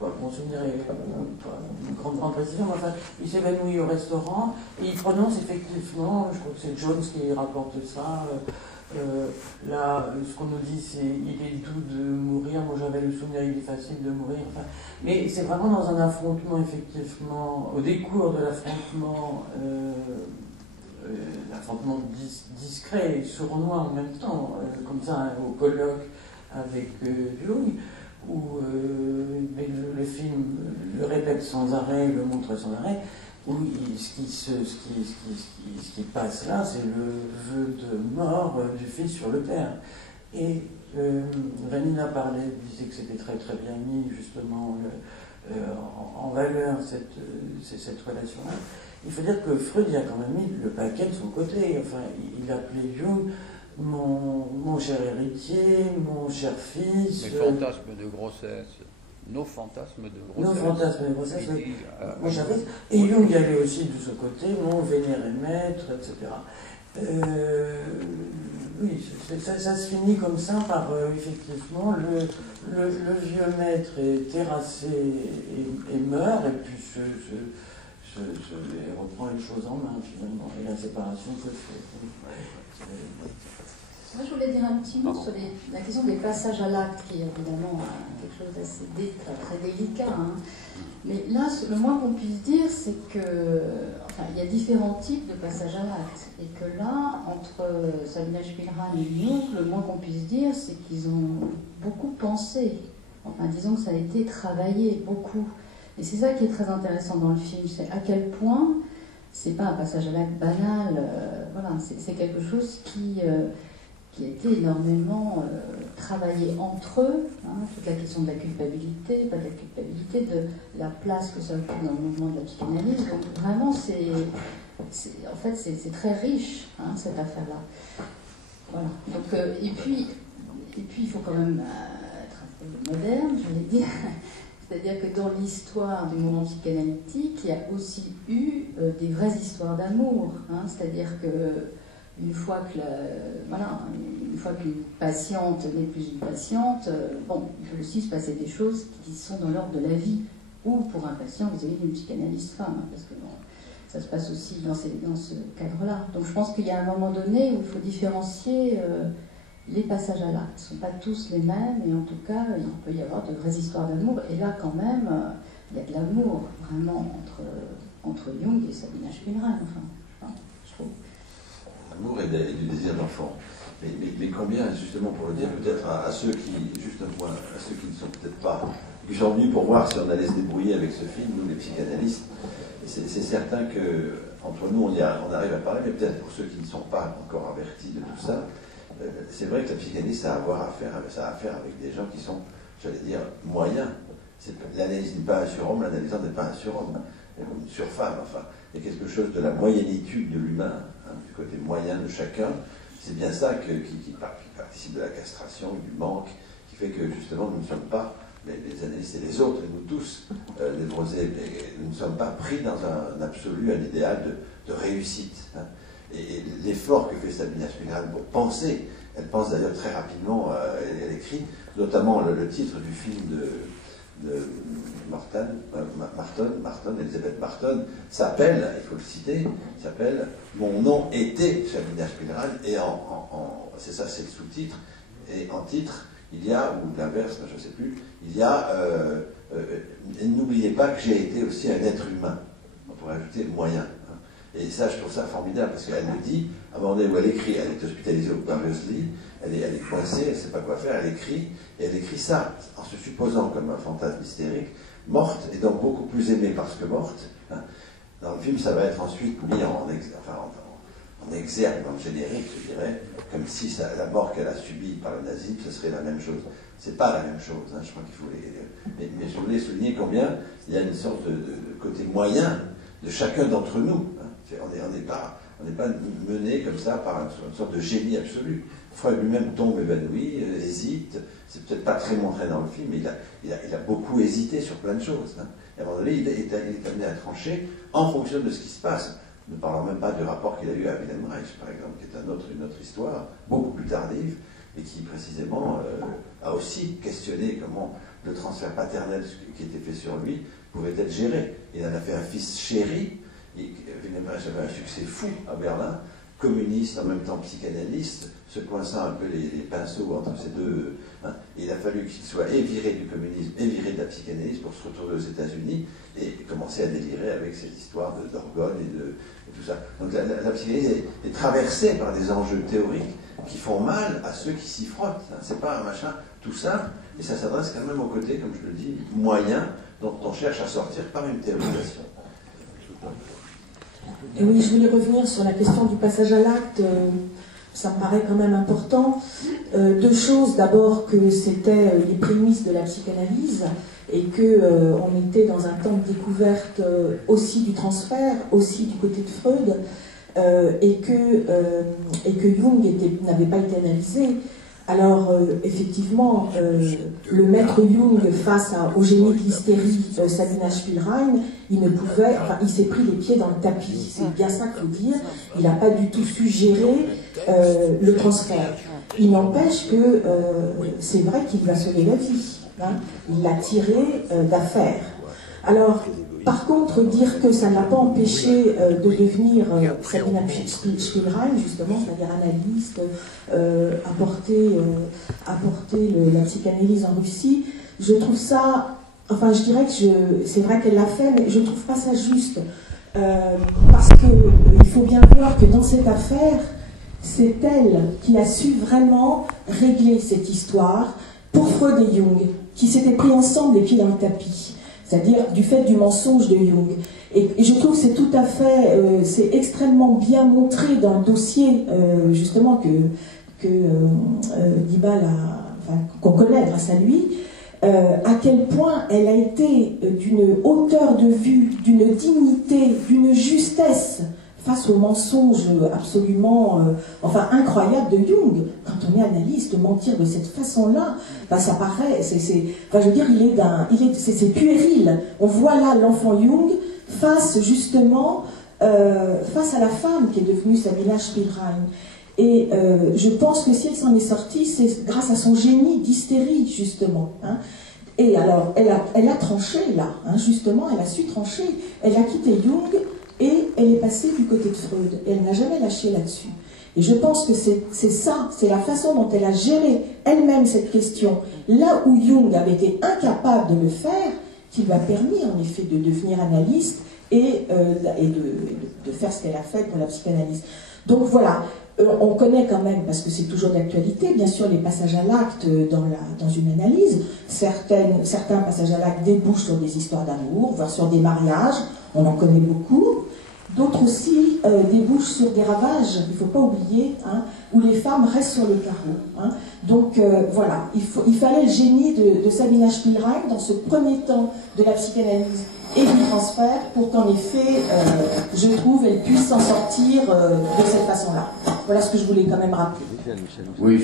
mon souvenir est pas une grande précision, mais enfin il s'évanouit au restaurant et il prononce effectivement, je crois que c'est Jones qui rapporte ça, là, ce qu'on nous dit, c'est il est doux de mourir. Moi, j'avais le souvenir, il est facile de mourir. Enfin, mais c'est vraiment dans un affrontement, effectivement, au décours de l'affrontement, l'affrontement discret et sournois en même temps, comme ça, au colloque avec Jung, où le film le répète sans arrêt, le montre sans arrêt. Oui, ce qui passe là, c'est le vœu de mort du fils sur le père. Et Vanina disait que c'était très très bien mis justement en valeur cette relation-là. Il faut dire que Freud il a quand même mis le paquet de son côté. Enfin, il appelait Jung mon cher héritier, mon cher fils. Les fantasmes de grossesse. Nos fantasmes de grossesse. Nos fantasmes de grossesse, oui. Mon cher fils. Et Jung y allait aussi de son côté, mon vénéré maître, etc. Oui, ça se finit comme ça par effectivement le vieux maître est terrassé et meurt, et puis et reprend les choses en main finalement, et la séparation se fait. Moi, je voulais dire un petit mot sur la question des passages à l'acte, qui est évidemment quelque chose d'assez très délicat. Hein. Mais là, le moins qu'on puisse dire, c'est que, enfin, il y a différents types de passages à l'acte. Et que là, entre Sabina Spielrein et Jung, le moins qu'on puisse dire, c'est qu'ils ont beaucoup pensé. Enfin, disons que ça a été travaillé beaucoup. Et c'est ça qui est très intéressant dans le film, c'est à quel point c'est pas un passage à l'acte banal. Voilà, c'est quelque chose qui a été énormément travaillé entre eux, hein, toute la question de la culpabilité, pas de la culpabilité, de la place que ça occupe dans le mouvement de la psychanalyse. Donc vraiment, en fait, c'est très riche, hein, cette affaire-là. Voilà. Donc, et puis, il faut quand même être un peu moderne, je l'ai dit. C'est-à-dire que dans l'histoire du mouvement psychanalytique, il y a aussi eu des vraies histoires d'amour. Hein, c'est-à-dire que une fois qu'une patiente n'est plus une patiente, il peut aussi se passer des choses qui sont dans l'ordre de la vie, ou pour un patient vis-à-vis d'une psychanalyste femme, hein, parce que ça se passe aussi dans ce cadre-là. Donc je pense qu'il y a un moment donné où il faut différencier les passages à l'acte. Ce ne sont pas tous les mêmes, et en tout cas, il peut y avoir de vraies histoires d'amour, et là quand même, il y a de l'amour, vraiment, entre Jung et Sabina Spielrein, enfin, je trouve. L'amour et du désir d'enfant. Mais combien, justement, pour le dire peut-être à ceux qui, juste un point, à ceux qui ne sont peut-être pas, qui sont venus pour voir si on allait se débrouiller avec ce film, nous les psychanalystes, c'est certain que entre nous on arrive à parler, mais peut-être pour ceux qui ne sont pas encore avertis de tout ça, c'est vrai que la psychanalyse ça a affaire avec des gens qui sont, j'allais dire, moyens. L'analyse n'est pas un surhomme, l'analysant n'est pas un surhomme, une surfemme, enfin, il y a quelque chose de la moyennitude de l'humain, hein, du côté moyen de chacun. C'est bien ça qui participe de la castration, du manque, qui fait que justement nous ne sommes pas, les analystes et les autres, et nous tous, les drosés, nous ne sommes pas pris dans un absolu, un idéal de réussite. Hein. Et l'effort que fait Sabina Spielrein pour penser, elle pense d'ailleurs très rapidement, elle écrit, notamment le titre du film de Elisabeth Marton, s'appelle, il faut le citer, s'appelle « Mon nom était Sabina Spielrein » et c'est ça, c'est le sous-titre, et en titre, il y a, ou l'inverse, je ne sais plus, il y a n'oubliez pas que j'ai été aussi un être humain. On pourrait ajouter moyen. Hein. Et ça, je trouve ça formidable, parce qu'elle le dit, à un moment donné où elle écrit, elle est hospitalisée au Barrios-Lee, elle est coincée, elle ne sait pas quoi faire, elle écrit ça, en se supposant comme un fantasme hystérique, morte, et donc beaucoup plus aimée parce que morte. Hein. Dans le film, ça va être ensuite mis en exergue, dans le générique, je dirais, comme si la mort qu'elle a subie par le nazisme, ce serait la même chose. C'est pas la même chose, hein, je crois qu'il faut mais je voulais souligner combien il y a une sorte de côté moyen de chacun d'entre nous. Hein. On n'est pas mené comme ça par une sorte de génie absolu. Freud lui-même tombe évanoui, hésite, c'est peut-être pas très montré dans le film, mais il a beaucoup hésité sur plein de choses. Hein. Et à un moment donné, il est amené à trancher en fonction de ce qui se passe. Ne parlons même pas du rapport qu'il a eu à Wilhelm Reich, par exemple, qui est une autre histoire, beaucoup plus tardive, et qui précisément a aussi questionné comment le transfert paternel qui était fait sur lui pouvait être géré. Il en a fait un fils chéri, Wilhelm Reich avait un succès fou à Berlin, communiste, en même temps psychanalyste, se coinçant un peu les pinceaux entre ces deux. Hein. Il a fallu qu'il soit viré du communisme et viré de la psychanalyse pour se retrouver aux États-Unis et commencer à délirer avec cette histoire d'orgones et tout ça. Donc la psychanalyse est traversée par des enjeux théoriques qui font mal à ceux qui s'y frottent. Hein. C'est pas un machin tout simple, et ça s'adresse quand même au côté, comme je le dis, moyen, dont on cherche à sortir par une théorisation. Et oui, je voulais revenir sur la question du passage à l'acte. ça me paraît quand même important. Deux choses, d'abord que c'était les prémices de la psychanalyse et qu'on était dans un temps de découverte aussi du transfert, aussi du côté de Freud, et que Jung n'avait pas été analysé. Alors, effectivement, le maître Jung, face au génie de l'hystérie, Sabina Spielrein, il s'est pris les pieds dans le tapis. C'est bien ça qu'il faut dire. Il n'a pas du tout su gérer le transfert. Il n'empêche que c'est vrai qu'il lui a sauvé la vie. Hein. Il l'a tiré d'affaire. Alors, par contre, dire que ça ne l'a pas empêché de devenir Sabina Spielrein, justement, c'est-à-dire analyste, apporter la psychanalyse en Russie, je trouve ça, enfin je dirais que c'est vrai qu'elle l'a fait, mais je ne trouve pas ça juste. Parce qu'il faut bien voir que dans cette affaire, c'est elle qui a su vraiment régler cette histoire pour Freud et Jung, qui s'étaient pris ensemble les pieds dans le tapis. C'est-à-dire du fait du mensonge de Jung. Et je trouve que c'est tout à fait, c'est extrêmement bien montré dans le dossier, justement, que qu'on connaît grâce à lui, à quel point elle a été d'une hauteur de vue, d'une dignité, d'une justesse face au mensonge absolument incroyable de Jung. Quand on est analyste, mentir de cette façon-là, ça paraît, je veux dire, c'est puéril. On voit là l'enfant Jung face justement face à la femme qui est devenue Sabina Spielrein. Et je pense que si elle s'en est sortie, c'est grâce à son génie d'hystérie, justement. Hein. Et alors, elle a tranché là, hein, justement, elle a su trancher. Elle a quitté Jung et elle est passée du côté de Freud. Et elle n'a jamais lâché là-dessus. Et je pense que c'est ça, c'est la façon dont elle a géré elle-même cette question, là où Jung avait été incapable de le faire, qui lui a permis en effet de devenir analyste et de faire ce qu'elle a fait pour la psychanalyse. Donc voilà, on connaît quand même, parce que c'est toujours d'actualité, bien sûr les passages à l'acte dans une analyse. Certains passages à l'acte débouchent sur des histoires d'amour, voire sur des mariages, on en connaît beaucoup. D'autres aussi débouchent sur des ravages, il ne faut pas oublier, hein, où les femmes restent sur le carreau. Hein. Donc voilà, il fallait le génie de Sabina Spielrein dans ce premier temps de la psychanalyse et du transfert pour qu'en effet, je trouve, elle puisse s'en sortir de cette façon-là. Voilà ce que je voulais quand même rappeler. Oui,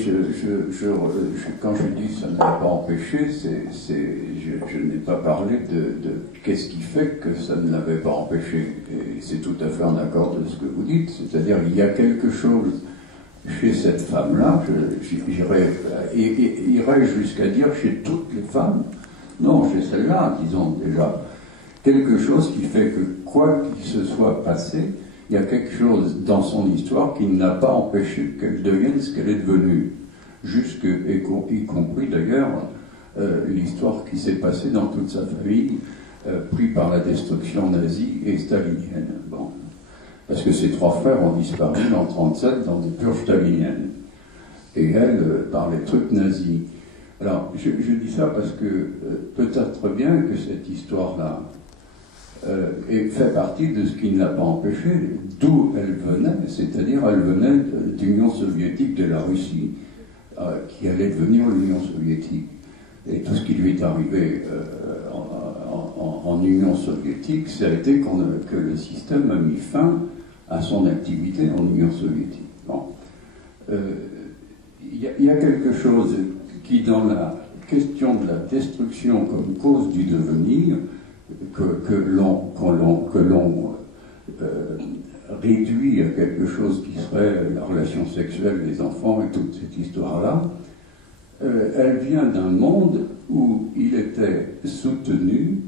quand je dis que ça ne l'a pas empêché, je n'ai pas parlé de qu'est-ce qui fait que ça ne l'avait pas empêché. Et c'est tout à fait en accord de ce que vous dites. C'est-à-dire il y a quelque chose chez cette femme-là, j'irais jusqu'à dire chez toutes les femmes, non, chez celle-là, disons déjà, quelque chose qui fait que quoi qu'il se soit passé, il y a quelque chose dans son histoire qui n'a pas empêché qu'elle devienne ce qu'elle est devenue, y compris d'ailleurs l'histoire qui s'est passée dans toute sa famille, pris par la destruction nazie et stalinienne. Bon. Parce que ses trois frères ont disparu en 1937 dans des purges staliniennes. Et elle, par les trucs nazis. Alors, je dis ça parce que peut-être bien que cette histoire-là fait partie de ce qui ne l'a pas empêché, d'où elle venait, c'est-à-dire elle venait de l'Union soviétique, de la Russie, qui allait devenir l'Union soviétique. Et tout ce qui lui est arrivé en Union soviétique, ça a été que le système a mis fin à son activité en Union soviétique. Bon. Il y a quelque chose qui, dans la question de la destruction comme cause du devenir, que l'on réduit à quelque chose qui serait la relation sexuelle des enfants et toute cette histoire-là, elle vient d'un monde où il était soutenu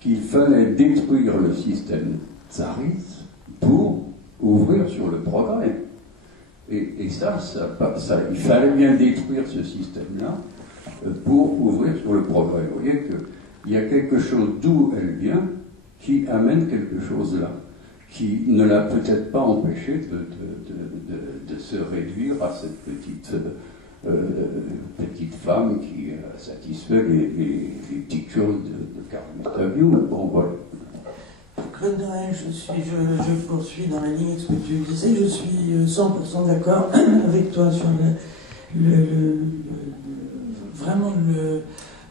qu'il fallait détruire le système tsariste pour ouvrir sur le progrès. Et ça, il fallait bien détruire ce système-là pour ouvrir sur le progrès. Vous voyez qu'il y a quelque chose d'où elle vient qui amène quelque chose là, qui ne l'a peut-être pas empêché de se réduire à cette petite femme qui satisfait les petites choses de Carl Gustav Jung. Bon, voilà. Claude Noël, je poursuis dans la ligne de ce que tu disais. Je suis 100% d'accord avec toi sur vraiment le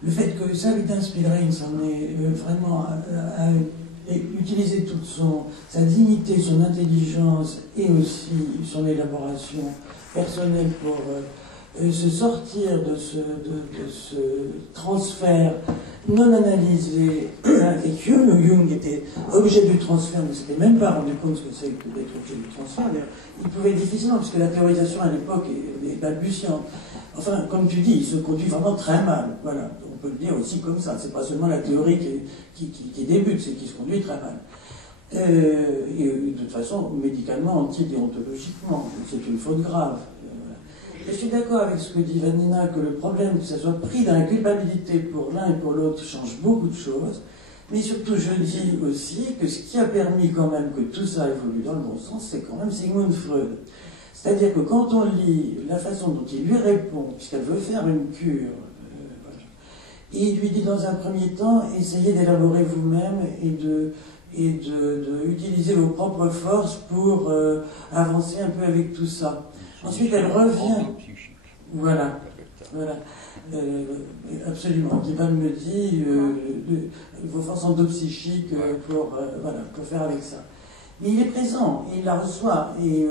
fait que Sabina Spielrein s'en est vraiment à utiliser toute sa dignité, son intelligence et aussi son élaboration personnelle pour se sortir de ce transfert non analysé avec Jung. Jung était objet du transfert, mais ne s'était même pas rendu compte ce que c'est que d'être objet du transfert. Il pouvait difficilement, puisque la théorisation à l'époque est balbutiante. Enfin, comme tu dis, il se conduit vraiment très mal. Voilà, on peut le dire aussi comme ça. C'est pas seulement la théorie qui débute, c'est qu'il se conduit très mal. Et de toute façon, médicalement, antidéontologiquement, c'est une faute grave. Je suis d'accord avec ce que dit Vanina, que le problème que ça soit pris dans la culpabilité pour l'un et pour l'autre change beaucoup de choses, mais surtout je dis aussi que ce qui a permis quand même que tout ça évolue dans le bon sens, c'est quand même Sigmund Freud. C'est-à-dire que quand on lit la façon dont il lui répond, puisqu'elle veut faire une cure, et il lui dit dans un premier temps, essayez d'élaborer vous-même et de utiliser vos propres forces pour avancer un peu avec tout ça. Ensuite, elle revient. Voilà. Absolument. Ivan me dit vos forces endopsychiques pour faire avec ça. Mais il est présent, il la reçoit, et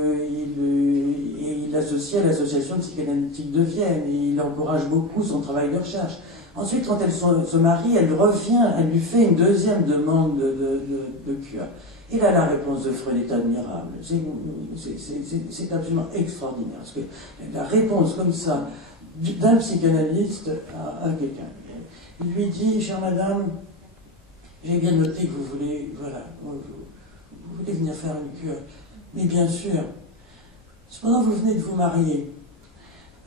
il l'associe à l'association psychanalytique de Vienne, et il encourage beaucoup son travail de recherche. Ensuite, quand elle se marie, elle revient, elle lui fait une deuxième demande de cure. Et là, la réponse de Freud est admirable. C'est absolument extraordinaire. Parce que la réponse comme ça d'un psychanalyste à quelqu'un, il lui dit, chère madame, j'ai bien noté que vous voulez, vous voulez venir faire une cure. Mais bien sûr, cependant vous venez de vous marier.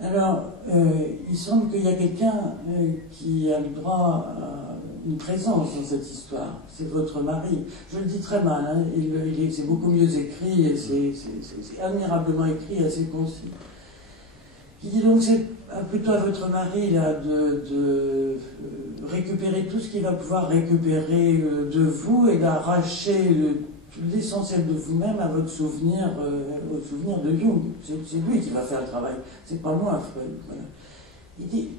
Alors, il semble qu'il y a quelqu'un qui a le droit à une présence dans cette histoire. C'est votre mari. Je le dis très mal, hein. C'est beaucoup mieux écrit, et c'est admirablement écrit et assez concis. Il dit donc c'est plutôt à votre mari là, de récupérer tout ce qu'il va pouvoir récupérer de vous et d'arracher l'essentiel de vous-même à votre souvenir, au souvenir de Jung. C'est lui qui va faire le travail, c'est pas moi, Freud. Voilà. Il dit,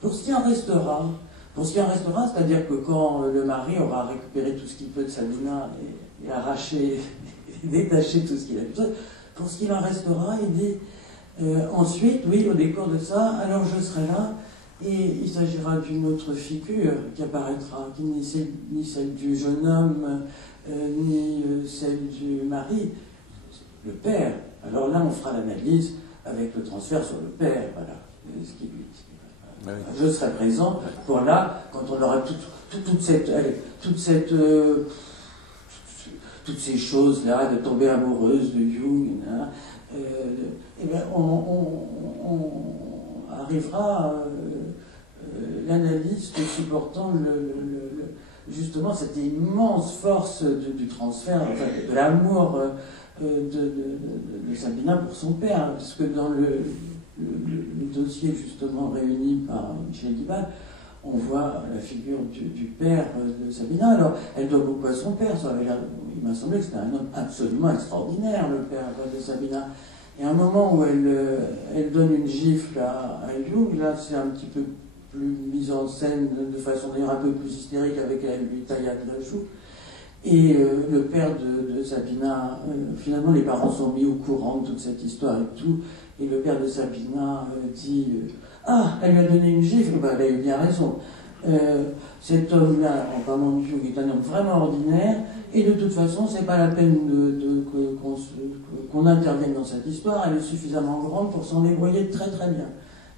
pour ce qui en restera, c'est-à-dire que quand le mari aura récupéré tout ce qu'il peut de Sabina et arraché, et détaché tout ce qu'il a besoin, pour ce qu'il en restera, il dit, ensuite, oui, au décours de ça, alors je serai là, et il s'agira d'une autre figure qui apparaîtra, qui n'est ni celle du jeune homme, ni celle du mari, le père. Alors là, on fera l'analyse avec le transfert sur le père, voilà. Ce qui lui, je serai présent pour là, quand on aura toutes ces choses-là, de tomber amoureuse de Jung, hein, et bien on arrivera l'analyste supportant justement cette immense force du transfert, enfin, de l'amour de Sabina pour son père, parce que dans le dossier justement réuni par Michel Guibal, on voit la figure du père de Sabina. Alors, elle doit beaucoup à son père. Il m'a semblé que c'était un homme absolument extraordinaire, le père de Sabina. Et à un moment où elle donne une gifle à Jung, là c'est un petit peu plus mise en scène, de façon d'ailleurs un peu plus hystérique, avec elle lui taillade la joue. Et le père de Sabina, finalement les parents sont mis au courant de toute cette histoire et tout, et le père de Sabina dit ah, elle lui a donné une gifle, ben, elle a eu bien raison. Cet homme-là, en parlant de Jung, est un homme vraiment ordinaire, et de toute façon, c'est pas la peine qu'on intervienne dans cette histoire, elle est suffisamment grande pour s'en débrouiller très très bien.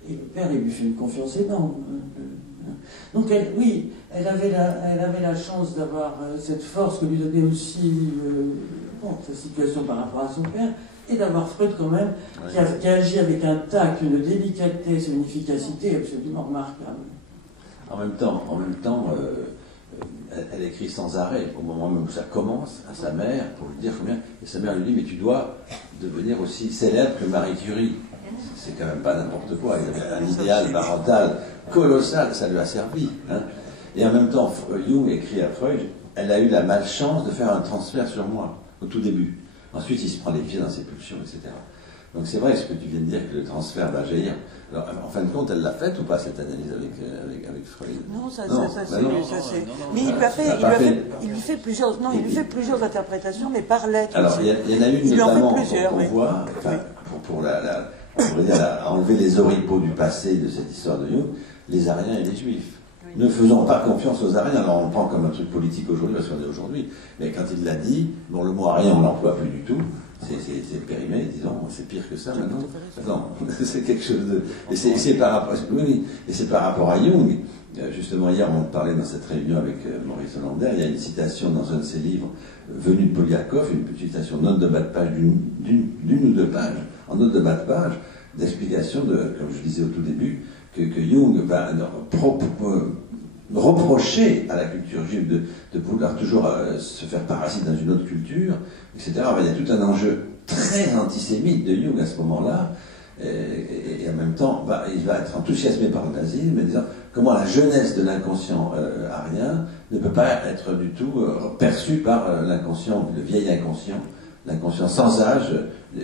Et le père, il lui fait une confiance énorme. Donc, elle avait la chance d'avoir cette force que lui donnait aussi sa situation par rapport à son père, et d'avoir Freud quand même, qui agit avec un tact, une délicatesse, une efficacité absolument remarquable. En même temps, elle écrit sans arrêt, au moment même où ça commence, à sa mère, pour lui dire combien. Et sa mère lui dit, mais tu dois devenir aussi célèbre que Marie Curie. C'est quand même pas n'importe quoi. Il avait un idéal parental colossal, ça lui a servi. Hein. Et en même temps, Jung écrit à Freud, elle a eu la malchance de faire un transfert sur moi, au tout début. Ensuite, il se prend les pieds dans ses pulsions, etc. Donc c'est vrai ce que tu viens de dire, que le transfert va jaillir. Alors, en fin de compte, elle l'a faite ou pas, cette analyse avec Freud? Non, ça c'est... Mais il lui fait plusieurs interprétations, mais par lettres. Alors, il y en a une notamment qu'on voit, pour enlever les oripeaux du passé de cette histoire de Jung, les Ariens et les Juifs. Ne faisons pas confiance aux Ariens, alors on le prend comme un truc politique aujourd'hui, parce qu'on est aujourd'hui. Mais quand il l'a dit, bon, le mot Arien, on ne l'emploie plus du tout. C'est périmé, disons, c'est pire que ça maintenant. Non, c'est quelque chose de... Et c'est par rapport à Jung. Justement, hier, on parlait dans cette réunion avec Maurice Hollander, il y a une citation dans un de ses livres, venu de Poliakov, une petite citation, note de bas de page d'une ou deux pages, en note de bas de page, d'explication de, comme je disais au tout début, que Jung va reprocher à la culture juive de vouloir toujours se faire parasite dans une autre culture, etc. Il y a tout un enjeu très antisémite de Jung à ce moment-là, et en même temps, il va être enthousiasmé par le nazisme, en disant comment la jeunesse de l'inconscient arien ne peut pas être du tout perçue par l'inconscient, le vieil inconscient, l'inconscient sans âge de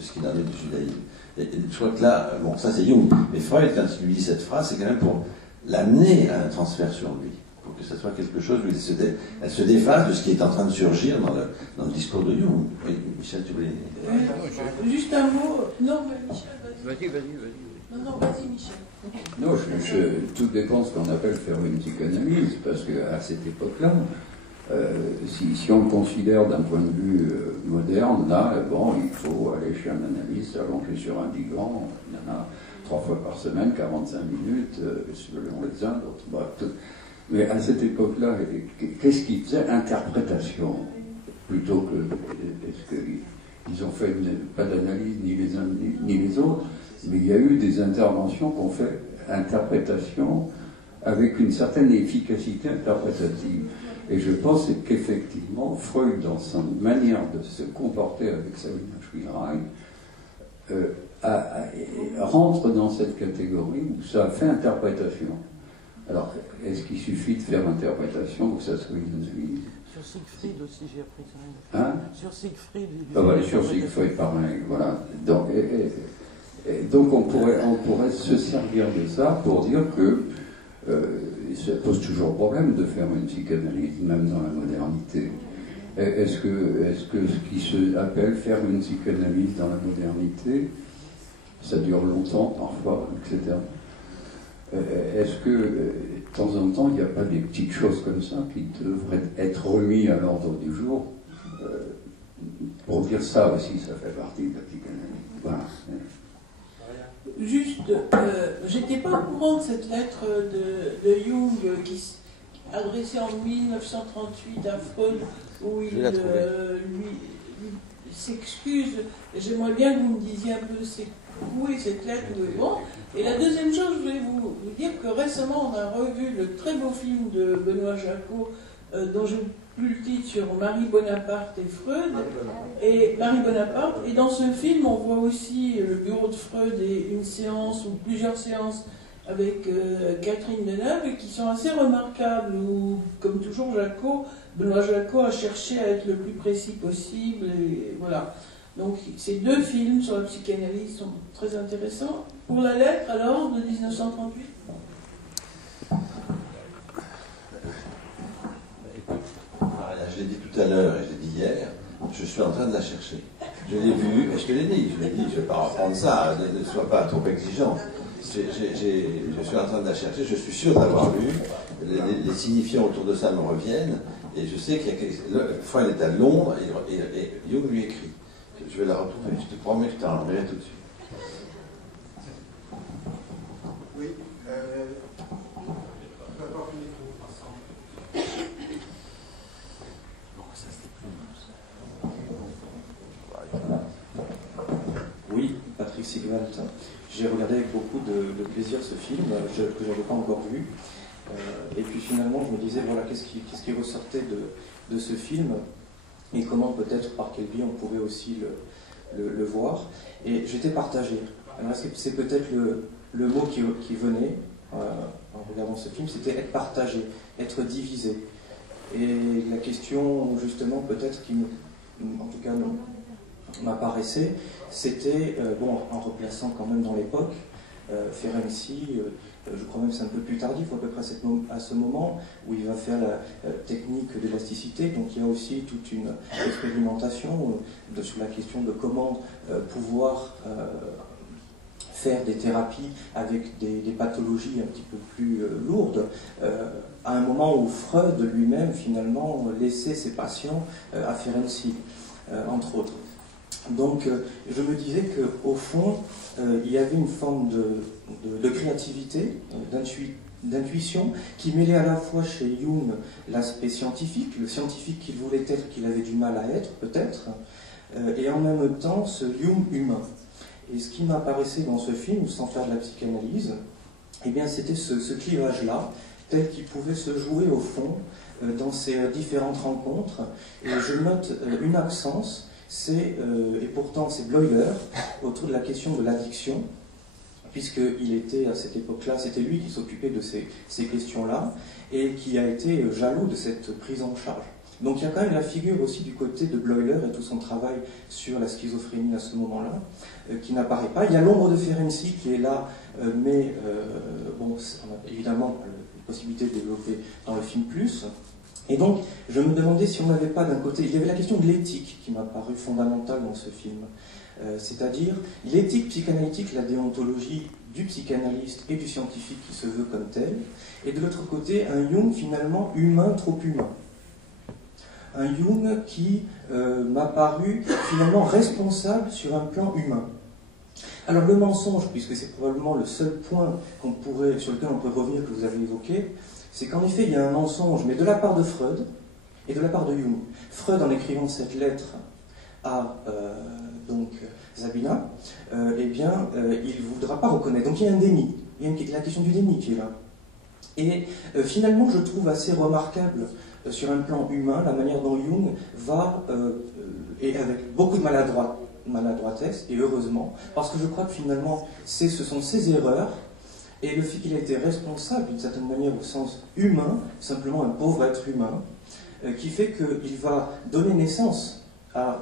ce qu'il en est du judaïsme. Et je crois que là, bon, ça c'est Jung, mais Freud, quand il lui dit cette phrase, c'est quand même pour l'amener à un transfert sur lui, pour que ça soit quelque chose où elle se défasse de ce qui est en train de surgir dans le discours de Jung. Oui, Michel, tu voulais... Juste un mot. Non, mais Michel, vas-y. Non, vas-y, Michel. Non, tout dépend de ce qu'on appelle faire une psychanalyse, parce qu'à cette époque-là, si on le considère d'un point de vue moderne, là, bon, il faut aller chez un analyste, s'allonger sur un divan, il y en a 3 fois par semaine, 45 minutes, selon les uns, d'autres. Bref. Mais à cette époque-là, qu'est-ce qu'ils faisaient? Interprétation, plutôt que... Est-ce qu'ils ont fait pas d'analyse, ni les uns ni les autres, mais il y a eu des interventions qu'on fait interprétation avec une certaine efficacité interprétative. Et je pense qu'effectivement, Freud, dans sa manière de se comporter avec Sabina Schwilreich, rentre dans cette catégorie où ça fait interprétation. Alors, est-ce qu'il suffit de faire interprétation ou que ça soit une analyse? Sur Siegfried aussi, j'ai appris ça. Hein? Sur Siegfried. Sur Siegfried, pareil, voilà. Donc on pourrait se servir de ça pour dire que ça pose toujours problème de faire une psychanalyse, même dans la modernité. Est-ce que ce qui se appelle faire une psychanalyse dans la modernité, ça dure longtemps parfois, etc. Est-ce que de temps en temps, il n'y a pas des petites choses comme ça qui devraient être remises à l'ordre du jour pour dire ça aussi, ça fait partie de la psychanalyse. Voilà. Juste, j'étais pas au courant de cette lettre de Jung adressée en 1938 à Freud, où il lui s'excuse. J'aimerais bien que vous me disiez un peu où est cette lettre, où est bon. Et la deuxième chose, je voulais vous dire que récemment, on a revu le très beau film de Benoît Jacot, dont j'ai plus le titre, sur Marie Bonaparte et Freud, et Marie Bonaparte. Et dans ce film, on voit aussi le bureau de Freud et une séance ou plusieurs séances avec Catherine Deneuve, qui sont assez remarquables, où, comme toujours, Benoît Jacot a cherché à être le plus précis possible, et voilà. Donc ces deux films sur la psychanalyse sont très intéressants. Pour la lettre, alors, de 1938 ? Je l'ai dit tout à l'heure et je l'ai dit hier, je suis en train de la chercher. Je l'ai vue, et je te l'ai dit, je ne vais pas reprendre ça, ne sois pas trop exigeant. Je suis en train de la chercher, je suis sûr d'avoir lu, les signifiants autour de ça me reviennent, et je sais qu'il y a quelque... Freud est à Londres, et Jung lui écrit. Je vais la retrouver, je te promets que je t'enverrai tout de suite. Oui, Oui, Patrick Sigvalt. J'ai regardé avec beaucoup de plaisir ce film que je n'avais pas encore vu. Et puis finalement, je me disais, voilà, qu'est-ce qui ressortait de ce film et comment peut-être par quel biais on pouvait aussi le voir. Et j'étais partagé. Alors c'est peut-être le mot qui venait en regardant ce film, c'était être partagé, être divisé. Et la question, justement, peut-être qui, en tout cas, m'apparaissait, c'était, bon, en replaçant quand même dans l'époque, Ferenczi, je crois même que c'est un peu plus tardif, à peu près à ce moment, où il va faire la technique d'élasticité. Donc il y a aussi toute une expérimentation sur la question de comment pouvoir faire des thérapies avec des pathologies un petit peu plus lourdes, à un moment où Freud lui-même, finalement, laissait ses patients à Ferenczi, entre autres. Donc, je me disais qu'au fond, il y avait une forme de créativité, d'intuition, qui mêlait à la fois chez Jung l'aspect scientifique, le scientifique qu'il voulait être, qu'il avait du mal à être, peut-être, et en même temps ce Jung humain. Et ce qui m'apparaissait dans ce film, sans faire de la psychanalyse, eh bien, c'était ce clivage-là, tel qu'il pouvait se jouer au fond dans ces différentes rencontres. Et je note une absence. Et pourtant c'est Bleuler, autour de la question de l'addiction, puisqu'il était à cette époque-là, c'était lui qui s'occupait de ces questions-là, et qui a été jaloux de cette prise en charge. Donc il y a quand même la figure aussi du côté de Bleuler et tout son travail sur la schizophrénie à ce moment-là, qui n'apparaît pas. Il y a l'ombre de Ferenczi qui est là, mais bon, on a évidemment la possibilité de développer dans le film plus. Et donc, je me demandais si on n'avait pas d'un côté... Il y avait la question de l'éthique qui m'a paru fondamentale dans ce film. C'est-à-dire l'éthique psychanalytique, la déontologie du psychanalyste et du scientifique qui se veut comme tel. Et de l'autre côté, un Jung finalement humain, trop humain. Un Jung qui m'a paru finalement responsable sur un plan humain. Alors le mensonge, puisque c'est probablement le seul point sur lequel on pourrait revenir que vous avez évoqué, c'est qu'en effet, il y a un mensonge, mais de la part de Freud et de la part de Jung. Freud, en écrivant cette lettre à donc Sabina, eh bien, il ne voudra pas reconnaître. Donc il y a un déni. Il y a la question du déni qui est là. Et finalement, je trouve assez remarquable sur un plan humain la manière dont Jung va, et avec beaucoup de maladroitesse, et heureusement, parce que je crois que finalement, ce sont ses erreurs. Et le fait qu'il a été responsable, d'une certaine manière, au sens humain, simplement un pauvre être humain, qui fait qu'il va donner naissance à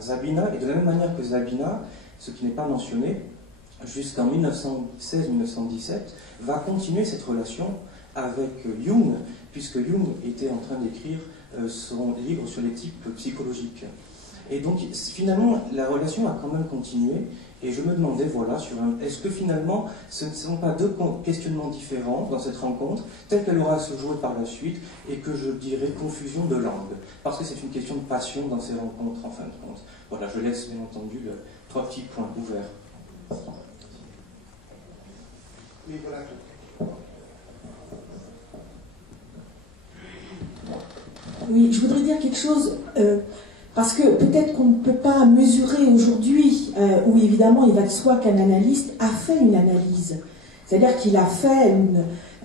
Sabina, et de la même manière que Sabina, ce qui n'est pas mentionné, jusqu'en 1916-1917, va continuer cette relation avec Jung, puisque Jung était en train d'écrire son livre sur les types psychologiques. Et donc, finalement, la relation a quand même continué. Et je me demandais, voilà, est-ce que finalement, ce ne sont pas deux questionnements différents dans cette rencontre, telle qu'elle aura à se jouer par la suite, et que je dirais confusion de langue, parce que c'est une question de passion dans ces rencontres, en fin de compte. Voilà, je laisse bien entendu 3 petits points ouverts. Oui, voilà. Oui, je voudrais dire quelque chose... Parce que peut-être qu'on ne peut pas mesurer aujourd'hui, où évidemment il va de soi qu'un analyste a fait une analyse. C'est-à-dire qu'il a fait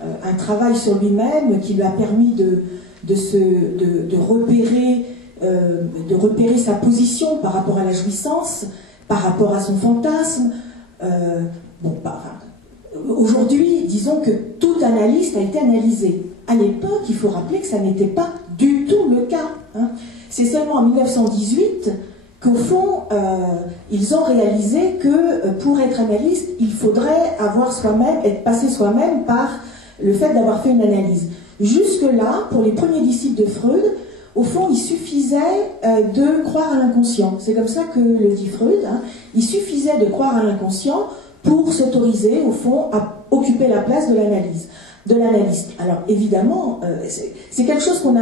un travail sur lui-même qui lui a permis de repérer sa position par rapport à la jouissance, par rapport à son fantasme. Aujourd'hui, disons que tout analyste a été analysé. À l'époque, il faut rappeler que ça n'était pas du tout le cas. Hein. C'est seulement en 1918 qu'au fond, ils ont réalisé que pour être analyste, il faudrait être passé soi-même par le fait d'avoir fait une analyse. Jusque-là, pour les premiers disciples de Freud, au fond, il suffisait de croire à l'inconscient. C'est comme ça que le dit Freud. Hein. Il suffisait de croire à l'inconscient pour s'autoriser, au fond, à occuper la place de l'analyste. Alors, évidemment, c'est quelque chose qu'on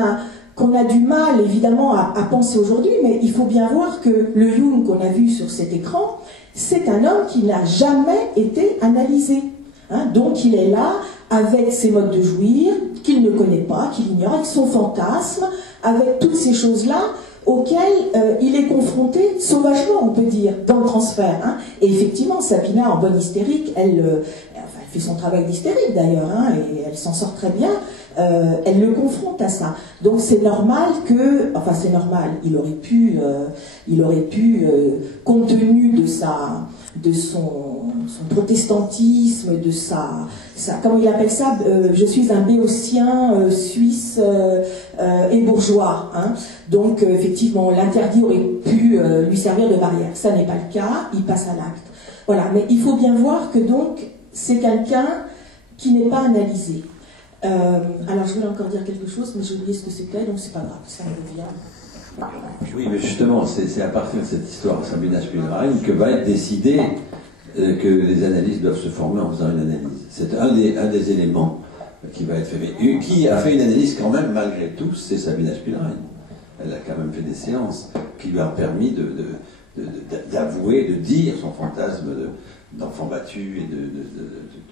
a du mal, évidemment, à penser aujourd'hui, mais il faut bien voir que le Jung qu'on a vu sur cet écran, c'est un homme qui n'a jamais été analysé. Hein, donc il est là, avec ses modes de jouir, qu'il ne connaît pas, qu'il ignore, avec son fantasme, avec toutes ces choses-là, auxquelles il est confronté sauvagement, on peut dire, dans le transfert. Hein. Et effectivement, Sabina, en bonne hystérique, elle fait son travail d'hystérique d'ailleurs, hein, et elle s'en sort très bien. elle le confronte à ça. Donc c'est normal que, enfin c'est normal, il aurait pu, compte tenu de son protestantisme, de sa comment il appelle ça, je suis un béotien suisse et bourgeois. Hein. Donc effectivement, l'interdit aurait pu lui servir de barrière. Ça n'est pas le cas, il passe à l'acte. Voilà, mais il faut bien voir que donc c'est quelqu'un qui n'est pas analysé. Alors je voulais encore dire quelque chose, mais j'ai oublié ce que c'était, donc c'est pas grave, ça me revient. Oui, mais justement, c'est à partir de cette histoire Sabina Spielrein que va être décidé que les analystes doivent se former en faisant une analyse. C'est un des éléments qui va être fait. Mais qui a fait une analyse quand même, malgré tout, c'est Sabina Spielrein. Elle a quand même fait des séances qui lui ont permis d'avouer, de dire son fantasme d'enfant battu et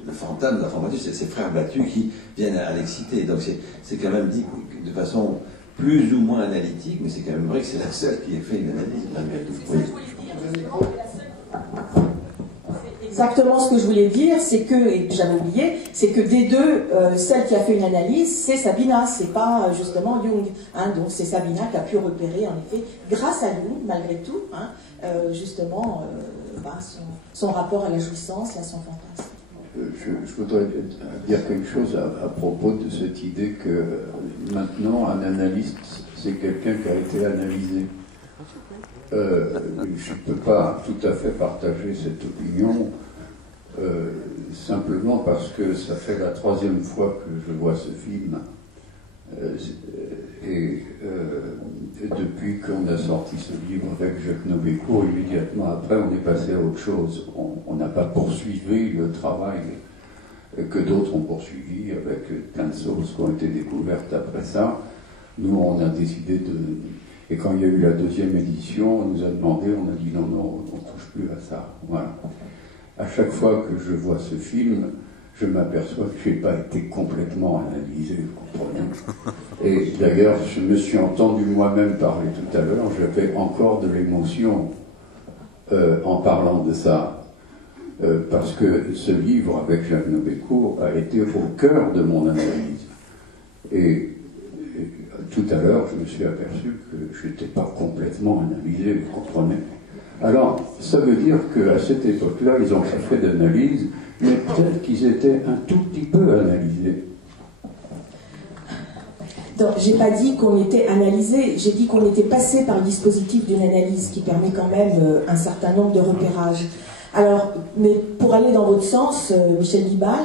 le fantasme d'enfant battu, c'est ses frères battus qui viennent à l'exciter. Donc c'est quand même dit de façon plus ou moins analytique, mais c'est quand même vrai que c'est la seule qui ait fait une analyse malgré tout. Oui. Exactement ce que je voulais dire, c'est que, et j'avais oublié, c'est que des deux, celle qui a fait une analyse, c'est Sabina, c'est pas justement Jung. Hein, donc c'est Sabina qui a pu repérer, en effet, grâce à Jung, malgré tout, hein, justement, son rapport à la jouissance et à son fantasme. Je voudrais dire quelque chose à propos de cette idée que maintenant, un analyste, c'est quelqu'un qui a été analysé. Je ne peux pas tout à fait partager cette opinion, simplement parce que ça fait la 3e fois que je vois ce film. Et depuis qu'on a sorti ce livre avec Jacques Nobécourt, immédiatement après, on est passé à autre chose. On n'a pas poursuivi le travail que d'autres ont poursuivi avec plein de choses qui ont été découvertes après ça. Nous, on a décidé de... Et quand il y a eu la 2e édition, on nous a demandé, on a dit non, on ne touche plus à ça. Voilà. À chaque fois que je vois ce film, je m'aperçois que je n'ai pas été complètement analysé, vous comprenez. Et d'ailleurs, je me suis entendu moi-même parler tout à l'heure, j'avais encore de l'émotion en parlant de ça, parce que ce livre avec Jacques Nobécourt a été au cœur de mon analyse. Et tout à l'heure, je me suis aperçu que je n'étais pas complètement analysé, vous comprenez. Alors, ça veut dire qu'à cette époque-là, ils n'ont pas fait d'analyse, mais peut-être qu'ils étaient un tout petit peu analysés. Donc, j'ai pas dit qu'on était analysé, j'ai dit qu'on était passé par le dispositif d'une analyse qui permet quand même un certain nombre de repérages. Alors, mais pour aller dans votre sens, Michel Guibal,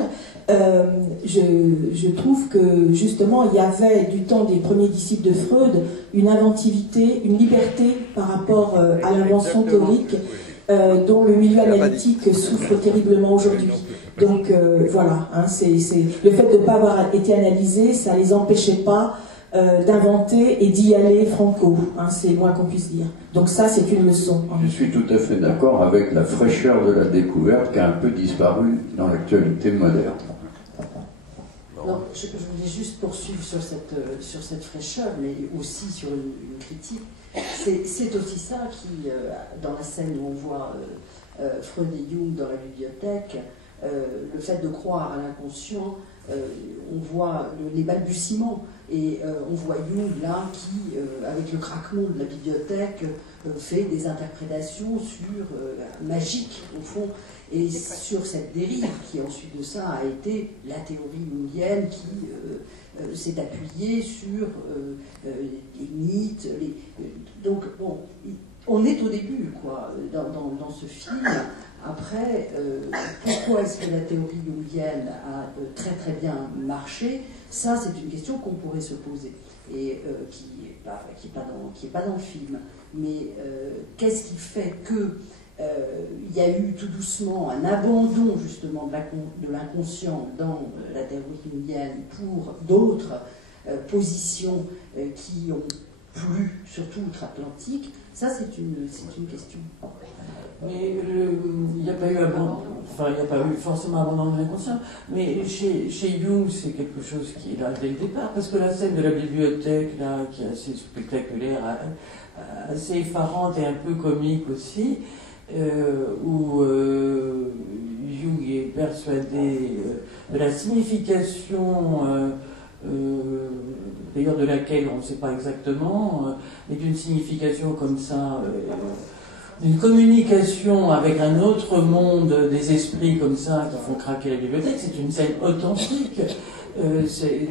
je trouve que justement il y avait du temps des premiers disciples de Freud une inventivité, une liberté par rapport à l'invention théorique dont le milieu analytique souffre terriblement aujourd'hui. Donc voilà, hein, c'est le fait de ne pas avoir été analysé, ça ne les empêchait pas d'inventer et d'y aller franco, hein, c'est le moins qu'on puisse dire. Donc ça, c'est une leçon. Je suis tout à fait d'accord avec la fraîcheur de la découverte qui a un peu disparu dans l'actualité moderne. Non, je voulais juste poursuivre sur cette fraîcheur, mais aussi sur une critique. C'est aussi ça qui, dans la scène où on voit Freud et Jung dans la bibliothèque, le fait de croire à l'inconscient, on voit les balbutiements, et on voit Jung là qui, avec le craquement de la bibliothèque, fait des interprétations magiques au fond, et sur cette dérive qui ensuite de ça a été la théorie jungienne qui s'est appuyée sur les mythes. Donc bon, on est au début quoi, dans ce film. Après, pourquoi est-ce que la théorie jungienne a très très bien marché? Ça, c'est une question qu'on pourrait se poser et qui n'est pas dans le film. Mais qu'est-ce qui fait que il y a eu tout doucement un abandon justement de l'inconscient dans la théorie jungienne pour d'autres positions qui ont plu, surtout outre-Atlantique? Ça, c'est une question. Mais il n'y a pas eu forcément abandon de l'inconscient, mais chez Jung, c'est quelque chose qui est là dès le départ, parce que la scène de la bibliothèque, là, qui est assez spectaculaire, assez effarante et un peu comique aussi, où Jung est persuadé de la signification d'ailleurs de laquelle on ne sait pas exactement, mais d'une signification comme ça, d'une communication avec un autre monde des esprits comme ça qui font craquer la bibliothèque. C'est une scène authentique.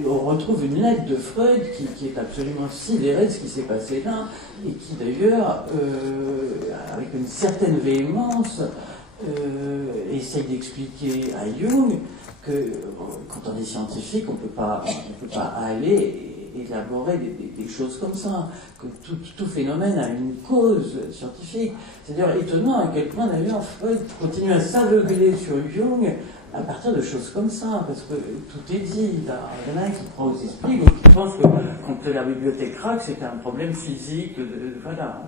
On retrouve une lettre de Freud qui est absolument sidérée de ce qui s'est passé là, et qui d'ailleurs, avec une certaine véhémence, essaye d'expliquer à Jung que quand on est scientifique, on ne peut pas aller et élaborer des choses comme ça, que tout phénomène a une cause scientifique. C'est d'ailleurs étonnant à quel point d'ailleurs Freud continue à s'aveugler sur Jung à partir de choses comme ça, parce que tout est dit. Il y en a un qui croit aux esprits, donc qui pense que quand la bibliothèque craque, c'est un problème physique, voilà.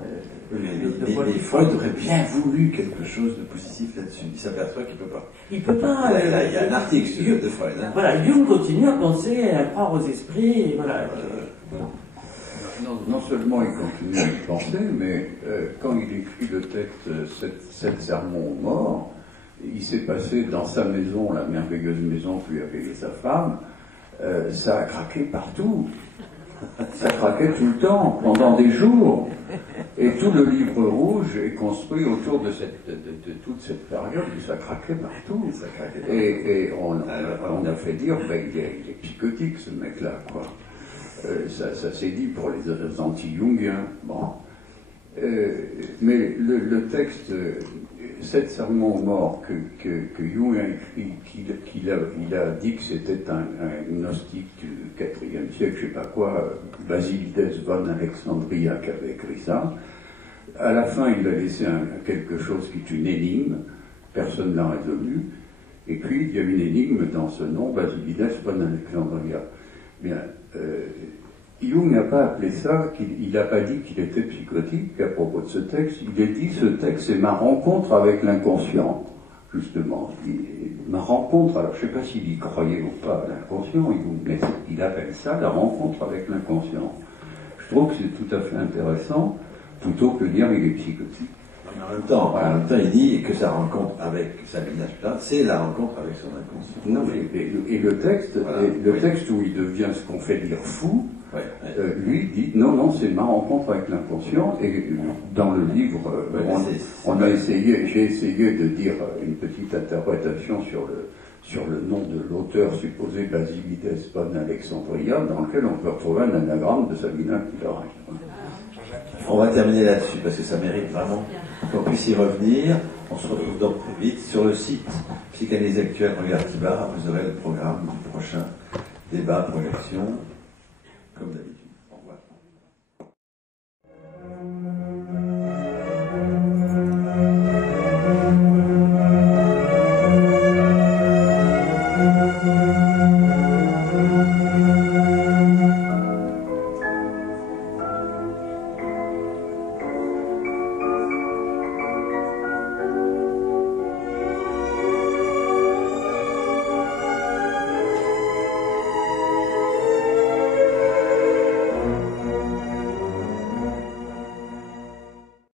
Mais Freud aurait bien voulu quelque chose de positif là-dessus. Il s'aperçoit qu'il ne peut pas. Il ne peut pas. Il y a un article de Freud. Hein. Voilà, Jung continue à penser, à croire aux esprits, et voilà. Non seulement il continue à y penser, mais quand il écrit le texte 7 sermons aux morts, il s'est passé dans sa maison, la merveilleuse maison que lui a payée sa femme, ça a craqué partout. Ça craquait tout le temps, pendant des jours. Et tout le livre rouge est construit autour de toute cette période où ça craquait partout. Et on a fait dire, ben, il est psychotique ce mec-là, quoi. Ça s'est dit pour les anti-jungiens. Bon. Mais le texte 7 sermons aux morts que Jung a écrit, qu'il a dit que c'était un gnostique du IVe siècle, je ne sais pas quoi, Basilides von Alexandria qui avait écrit ça. À la fin, il a laissé quelque chose qui est une énigme, personne ne l'a résolu, et puis il y a une énigme dans ce nom, Basilides von Alexandria. Bien, Jung n'a pas appelé ça, il n'a pas dit qu'il était psychotique à propos de ce texte, il a dit ce texte c'est ma rencontre avec l'inconscient, justement. Ma rencontre, alors je ne sais pas s'il y croyait ou pas à l'inconscient, mais il appelle ça la rencontre avec l'inconscient. Je trouve que c'est tout à fait intéressant, plutôt que de dire il est psychotique. En même temps, il dit que sa rencontre avec Sabine Ashplat, c'est la rencontre avec son inconscient. Non, et le texte, voilà, le texte où il devient ce qu'on fait dire fou, lui dit non, c'est ma rencontre avec l'inconscient. Et dans le livre, j'ai essayé de dire une petite interprétation sur le nom de l'auteur supposé Basilides von Alexandria, dans lequel on peut retrouver un anagramme de Sabina Kularek. On va terminer là-dessus parce que ça mérite vraiment qu'on puisse y revenir. On se retrouve donc très vite sur le site Psychanalyse Actuelle Regard Tibar. Vous aurez le programme du prochain débat, projection, comme d'habitude.